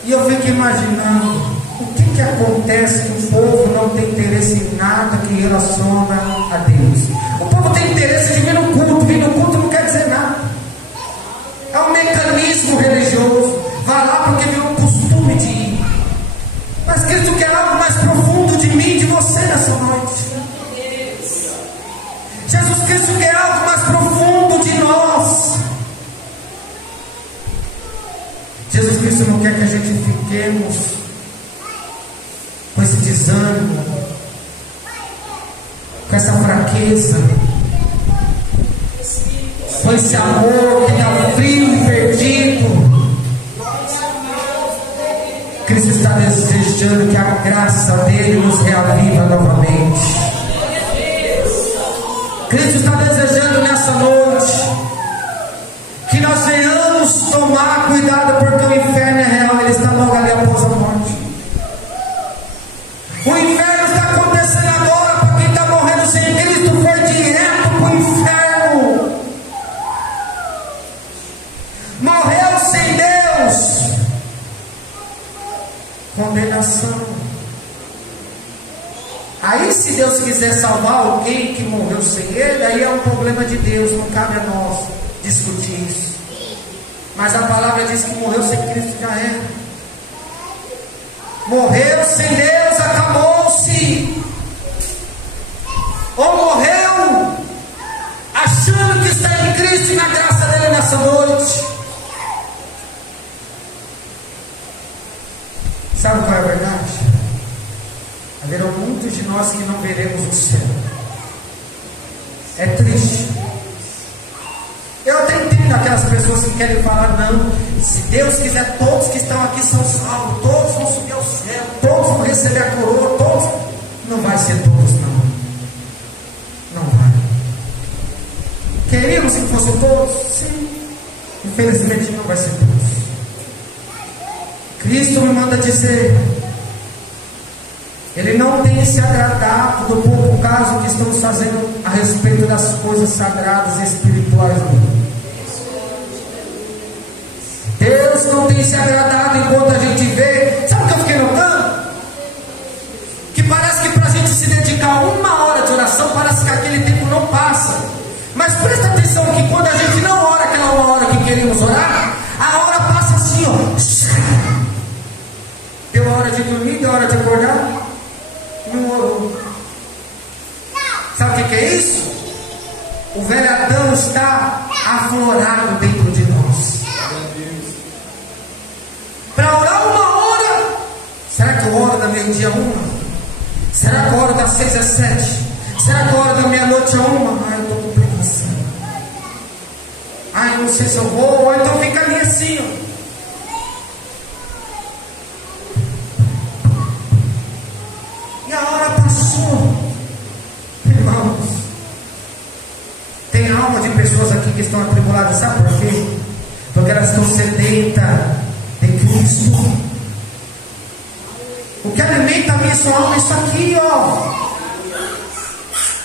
e eu fico imaginando o que acontece que o povo não tem interesse em nada que relaciona a Deus. O povo tem interesse de vir no culto não quer dizer nada. É um mecanismo religioso. Vai lá porque virou um costume de ir. Mas Cristo quer algo mais profundo de mim e de você nessa noite. Jesus Cristo quer algo mais profundo de nós. Jesus Cristo não quer que a gente fiquemos com esse desânimo, com essa fraqueza, com esse amor que está frio e perdido. Cristo está desejando que a graça dele nos reaviva novamente. Cristo está desejando nessa noite que nós venhamos tomar cuidado, porque o inferno é real, ele está logo ali após a morte. O inferno está acontecendo agora para quem está morrendo sem Cristo, foi direto para o inferno. Morreu sem Deus, condenação. Aí se Deus quiser salvar alguém que morreu sem Ele, aí é um problema de Deus, não cabe a nós discutir isso. Mas a palavra diz que morreu sem Cristo já é. Morreu sem Deus, acabou-se. Ou morreu achando que está em Cristo e na graça dele nessa noite. Sabe qual é a verdade? Haverão muitos de nós que não veremos o céu. É triste. Eu até entendo aquelas pessoas que querem falar, não, se Deus quiser, todos que estão aqui são salvos, todos vão subir ao céu, todos vão receber a coroa, todos. Não vai ser todos, não. Não vai. Queríamos que fossem todos? Sim. Infelizmente não vai ser todos. Cristo me manda dizer, Ele não tem se agradado do pouco caso que estamos fazendo a respeito das coisas sagradas e espirituais do mundo. Deus não tem se agradado enquanto a gente vê. Sabe o que eu fiquei notando? Que parece que para a gente se dedicar 1 hora de oração, parece que aquele tempo não passa. Mas presta atenção que quando a gente não ora aquela 1 hora que queremos orar, a hora passa assim, ó. Deu a hora de dormir, deu a hora de acordar, não orou. Sabe o que é isso? O velho Adão está aflorado dentro de nós. Para orar 1 hora, será que eu oro da meio-dia a 1? Será que eu oro das 6 às 7? Será que eu oro da meia-noite a 1? Eu estou com preguiça. Eu não sei se eu vou, ou então fica ali assim, ó. E a hora passou. Irmãos, tem alma de pessoas aqui que estão atribuladas, sabe por quê? Porque elas estão sedentas de Cristo. O que alimenta a minha sua alma é isso aqui, ó.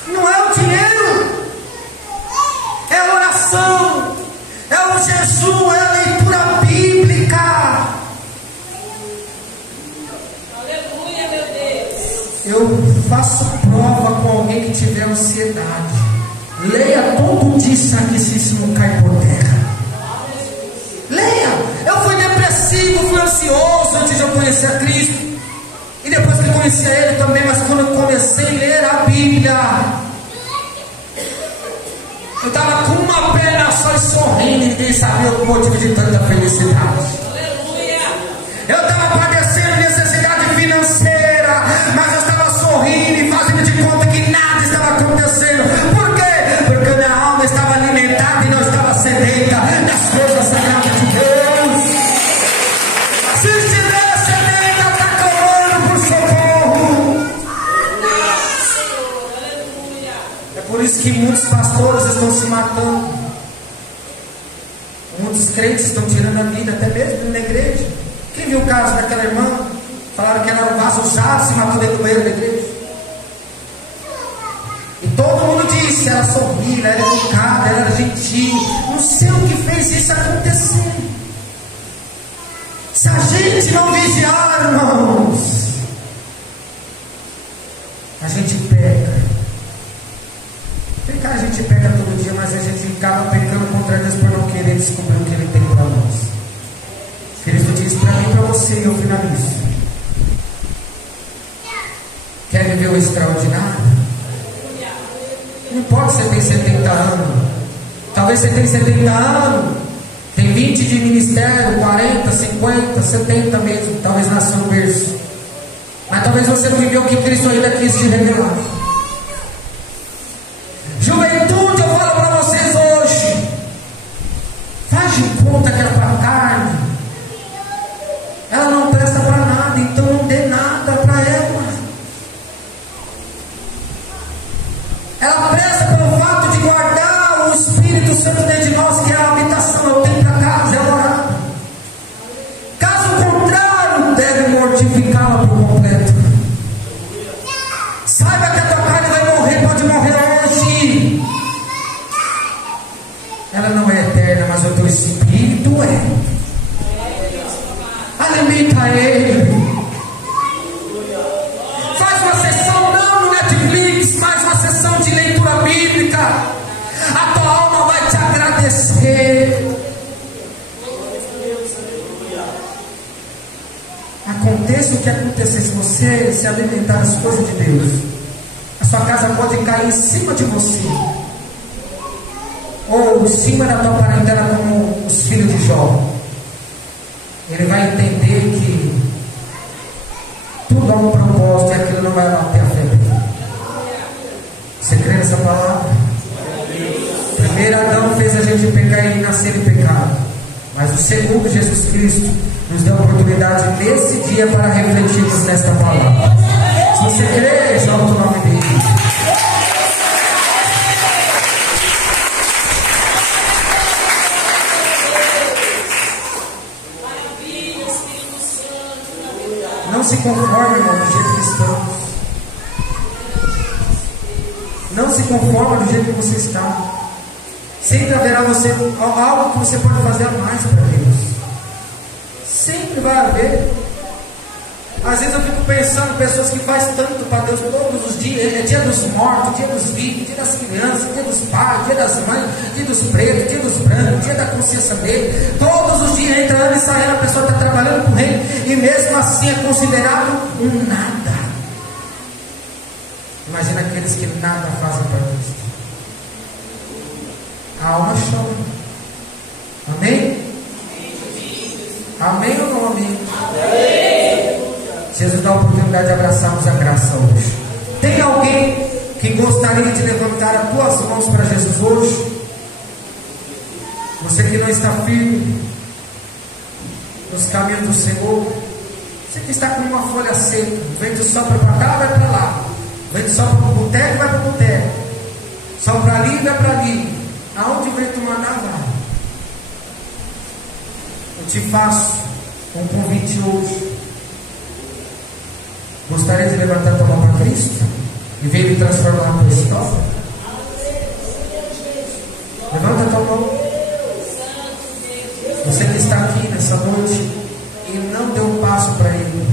Não é o dinheiro, é a oração, é o jejum, é a leitura bíblica. Aleluia, meu Deus. Eu faço prova com alguém que tiver ansiedade. Leia todo dia isso aqui, se isso não cai por terra. Leia. Eu fui depressivo, fui ansioso antes de eu conhecer a Cristo. E depois que eu conheci Ele também, mas quando eu comecei a ler a Bíblia, eu estava com uma perna só e sorrindo, e ninguém sabia o motivo de tanta felicidade. Eu estava padecendo necessidade financeira, mas eu estava sorrindo e fazendo de conta que nada estava acontecendo. Por quê? Porque minha alma estava alimentada e não estava sedenta das coisas sagradas de Deus. Se estiver sedenta, está clamando por socorro. É por isso que muitos pastores estão se matando. Muitos crentes estão tirando a vida, até mesmo na igreja. Quem viu o caso daquela irmã? Falaram que ela era um vaso usado, se matou dentro do banheiro da igreja. E todo mundo disse, ela sorria, ela era educada, ela era gentil. Não sei o que fez isso acontecer. Se a gente não vigiar, irmãos, a gente pega. Pecar a gente pega todo dia, mas a gente acaba pecando contra Deus por não querer descobrir o que Ele tem para nós. Cristo diz para mim e para você, e eu finalizo. Quer viver o extraordinário? Não importa se você tem 70 anos. Talvez você tenha 70 anos, tem 20 de ministério, 40, 50, 70 mesmo. Talvez nasceu no berço. Mas talvez você não viveu o que Cristo ainda quis te revelar. Juventude, eu falo para vocês hoje, faz de conta que é para carne. Ela não presta para nada, então não dê nada para ela. Ela presta pelo fato de guardar o Espírito Santo dentro de nós, que é a habitação, é o templo da casa, é a morada. Caso contrário, deve mortificá-la por completo. Saiba que a tua carne vai morrer, pode morrer hoje. Ela não é eterna, mas o teu Espírito é. Alimenta Ele. Faz uma sessão não no Netflix, faz uma sessão de leitura bíblica. A tua alma vai te agradecer. Aconteça o que acontecer, se você se alimentar das coisas de Deus, a sua casa pode cair em cima de você, ou em cima da tua parentela, como os filhos de Jó. Ele vai entender que tudo há um propósito e aquilo não vai bater a fé dele. Você crê nessa palavra? Primeiro Adão fez a gente pecar e nascer em pecado, mas o segundo, Jesus Cristo, nos deu a oportunidade nesse dia para refletirmos nesta palavra. Se você crê, exalta o nome dele. Não se conforme, irmão, do jeito que estamos. Não se conforme do jeito que você está. Sempre haverá algo que você pode fazer a mais para Deus. Sempre vai haver. Às vezes eu fico pensando, pessoas que fazem tanto para Deus todos os dias. É dia dos mortos, dia dos vivos, dia das crianças, dia dos pais, dia das mães, dia dos pretos, dia dos brancos, dia da consciência dele. Todos os dias, entrando e saindo, a pessoa está trabalhando com ele, e mesmo assim é considerado um nada. Imagina aqueles que nada fazem para Cristo. A alma chora. Amém? Amém ou não amém? Amém. Jesus dá a oportunidade de abraçarmos a graça hoje. Tem alguém que gostaria de levantar as tuas mãos para Jesus hoje? Você que não está firme nos caminhos do Senhor, você que está com uma folha seca, o vento sopra para cá, vai para lá, o vento sopra para o boteco, vai para o boteco, sopra ali, vai para ali, aonde o vento mandar, vai. Eu te faço um convite hoje. Gostaria de levantar tua mão para Cristo e ver Ele transformar a tua história? Levanta tua mão. Você que está aqui nessa noite e não deu um passo para Ele,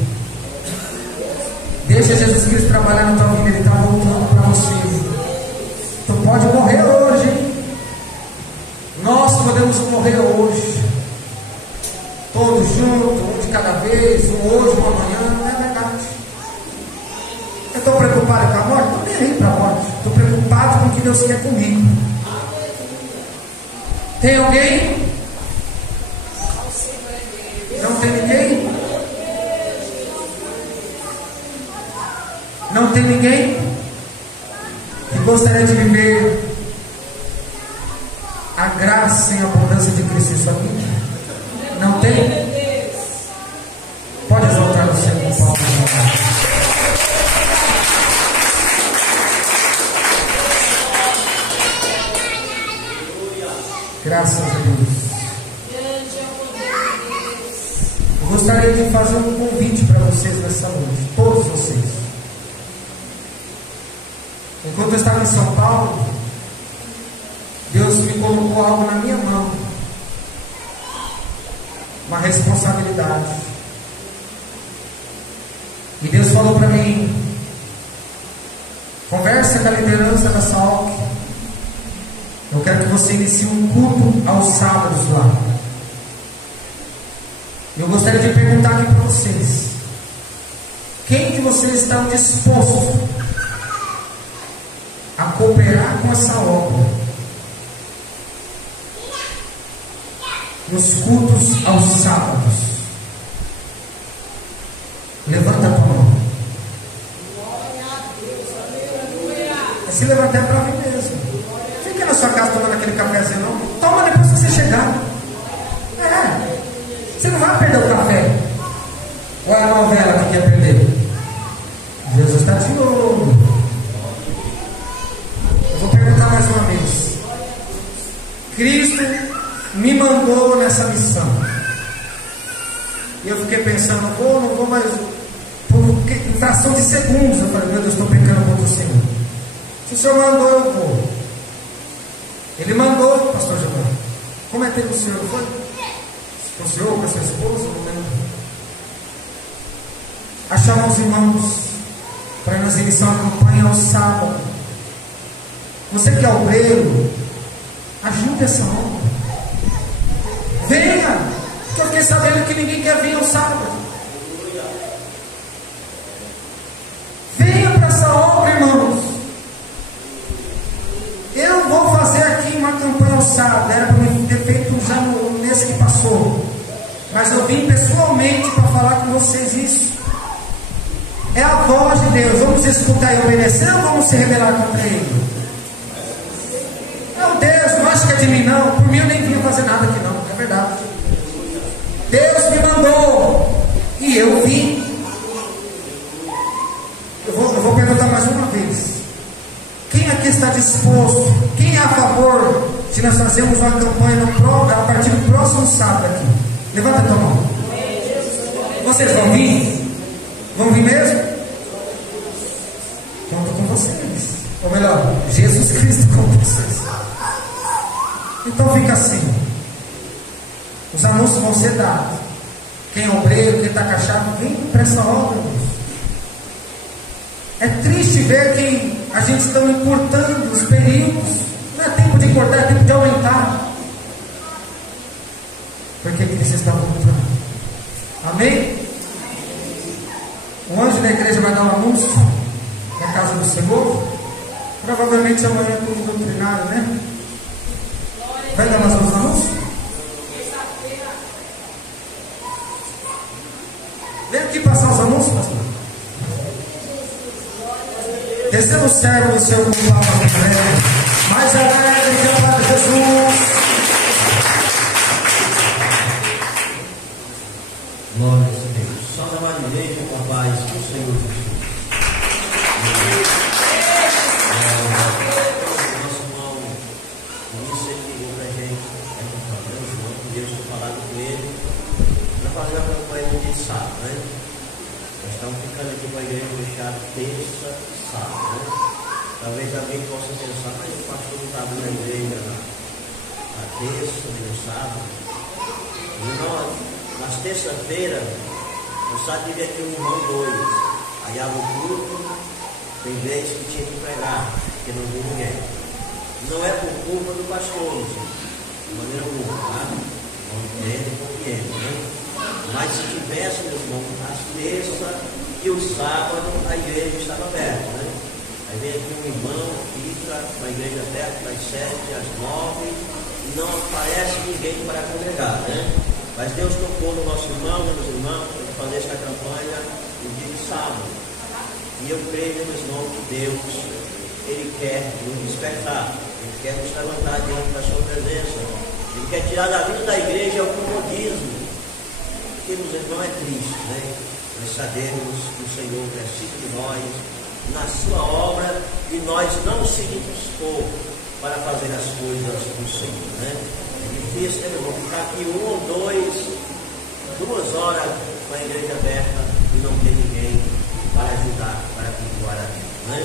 Deixa Jesus Cristo trabalhar na tua vida, Ele está voltando para você. Tu pode morrer hoje, hein? Nós podemos morrer hoje, todos juntos, um de cada vez, um hoje, um amanhã, não é verdade. Eu estou preocupado com a morte? Estou nem aí para a morte. Estou preocupado com o que Deus quer comigo. Tem alguém? Não tem ninguém? Não tem ninguém que gostaria de viver a graça e a abundância de Cristo em sua vida? Não tem? Pode exaltar o Senhor com palmas. Graças a Deus. Eu gostaria de fazer um convite para vocês nessa noite, todos vocês. Enquanto eu estava em São Paulo, Deus me colocou algo na minha mão, uma responsabilidade. E Deus falou para mim: conversa com a liderança da SAOC. Eu quero que você inicie um culto aos sábados lá. Eu gostaria de perguntar aqui para vocês: quem de vocês está disposto a cooperar com essa obra nos cultos aos sábados? Levanta a tua mão. Se levantar para mim mesmo. Fica na sua casa tomando aquele cafezinho, não? Toma depois que você chegar. Você não vai perder o café. Ou é a novela que quer perder? Jesus está de olho. Eu vou perguntar mais uma vez. Cristo me mandou nessa missão. E eu fiquei pensando, não vou mais. Por fração de segundos eu falei: meu Deus, estou pecando contra o Senhor. Se o Senhor mandou, eu vou. Ele mandou, pastor Giovanni. Como é que o Senhor foi? Com o Senhor, com a sua esposa, não lembro. A chamar os irmãos para nós iniciar uma campanha ao sábado. Você que é obreiro, ajude essa obra. Venha, porque eu fiquei sabendo que ninguém quer vir ao sábado. Venha para essa obra, irmãos. Eu vou fazer aqui uma campanha ao sábado. Era para mim ter feito já no mês que passou, mas eu vim pessoalmente para falar com vocês isso. É a voz de Deus. Vamos escutar e obedecer ou vamos se rebelar contra Ele? Não, Deus, não acho que é de mim não. Por mim eu nem vinha fazer nada aqui não. É verdade. Deus me mandou e eu vim. Eu vou perguntar mais uma vez. Quem aqui está disposto? Quem é a favor de nós fazermos uma campanha a partir do próximo sábado aqui? Levanta a tua mão. Vocês vão vir? Vão vir mesmo? Conto com vocês. Ou melhor, Jesus Cristo com vocês. Então fica assim. Os anúncios vão ser dados. Quem é obreiro, quem está cachado, vem para essa obra, irmãos. É triste ver que a gente está encurtando os períodos. Não é tempo de encurtar, é tempo de aumentar. Porque Cristo está voltando. Amém? O anjo da igreja vai dar um anúncio na casa do Senhor. Provavelmente amanhã é tudo doutrinário, né? Vai dar mais uns anúncios? Vem aqui passar os anúncios, pastor. Descendo o servo do Senhor com palavra de breve. Mais alegre que a palavra de Jesus. Glória a Deus. Salve a igreja com a paz do Senhor Jesus. Nosso irmão Luiz ligou para a gente, Deus ter falado com ele, para fazer a campanha de sábado, né? Nós estamos ficando aqui com a igreja fechada terça, sábado, né? Talvez alguém possa pensar, mas o pastor não estava na igreja na terça, no sábado. E nós, nas terça-feiras, no sábado devia ter um irmão dois. Aí abre o culto, tem vezes que tinha que pregar, porque não viu ninguém. Não é por culpa do pastor, de maneira alguma, tá? Não entende, compreende, né? Mas se tivesse, meus irmãos, às terças e o sábado, a igreja estava aberta, né? Aí vem aqui um irmão, fica com a igreja aberta das 7 às 9, e não aparece ninguém para congregar, né? Mas Deus tocou no nosso irmão, meus irmãos, para fazer esta campanha no dia de sábado. E eu creio, meus irmãos, que Deus, Ele quer nos despertar, Ele quer nos levantar diante da sua presença, Ele quer tirar da vida da igreja o comodismo, porque, meus irmãos, é triste, né? Nós sabemos que o Senhor precisa de nós, na sua obra, e nós não se dispor para fazer as coisas do Senhor, né? É difícil, né, meu irmão, ficar aqui 1 ou 2 horas com a igreja aberta e não ter ninguém para ajudar, para cultuar a vida, né?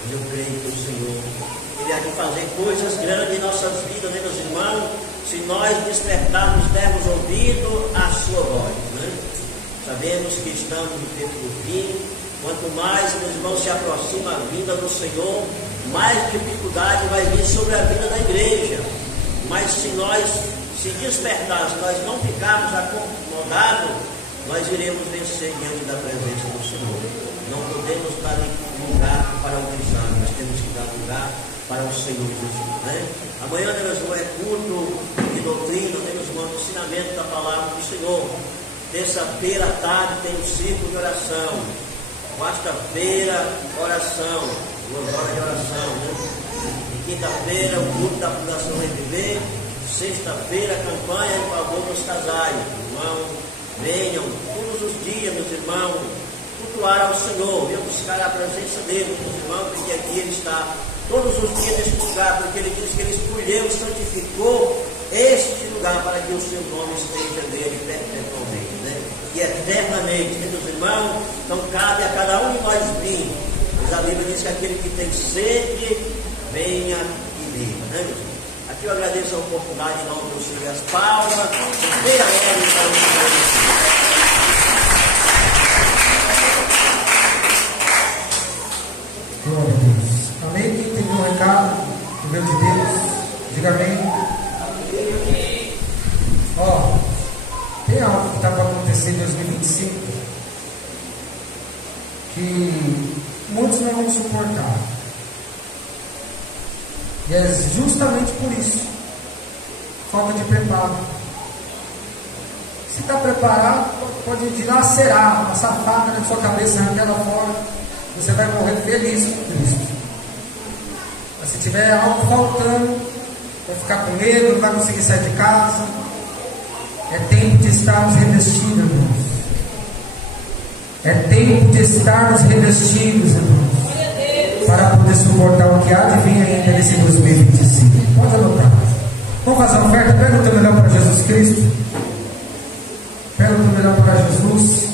Mas eu creio que o Senhor, Ele há de fazer coisas grandes em nossas vidas, né, meus irmãos? Se nós despertarmos, dermos ouvido à sua voz, né? Sabemos que estamos no tempo do fim. Quanto mais, meus irmãos, se aproxima a vinda do Senhor, mais dificuldade vai vir sobre a vida da igreja. Mas se nós se despertarmos, se nós não ficarmos acomodados, nós iremos vencer diante da presença do Senhor. Não podemos dar lugar para o cristão, nós temos que dar lugar para o Senhor Jesus, né? Amanhã, meus irmãos, é culto de doutrina, meus irmãos, ensinamento da palavra do Senhor. Terça-feira à tarde tem um círculo de oração. Quarta-feira, oração, 2 horas de oração, né? E quinta-feira, o culto da Fundação Reviver. Sexta-feira, campanha em favor dos casais. Irmãos, venham todos os dias, meus irmãos, cultuar ao Senhor, venham buscar a presença dele, meus irmãos, porque aqui Ele está todos os dias neste lugar, porque Ele diz que Ele escolheu e santificou este lugar para que o seu nome esteja nele perpetuamente, né? E eternamente, meus irmãos. Então cabe a cada um de nós vir, mas a Bíblia diz que aquele que tem sede, venha e beba, né, meus irmãos? Aqui eu agradeço a oportunidade em nome do Senhor e as palmas, bem alegre para o Senhor. Glória a Deus. Amém? Quem tem um recado do meu de Deus, diga amém. Ó, tem algo que está para acontecer em 2025 que muitos não vão suportar. E é justamente por isso, falta de preparo. Se está preparado, pode dilacerar, passar faca na sua cabeça, arrancar ela fora, você vai morrer feliz com Cristo. Mas se tiver algo faltando, vai ficar com medo, não vai conseguir sair de casa. É tempo de estarmos revestidos, irmãos. É tempo de estarmos revestidos, irmãos, para poder suportar o que há de vir ainda nesse 2025. Pode anotar. Vamos fazer uma oferta? Pega o teu melhor para Jesus Cristo. Pega o teu melhor para Jesus.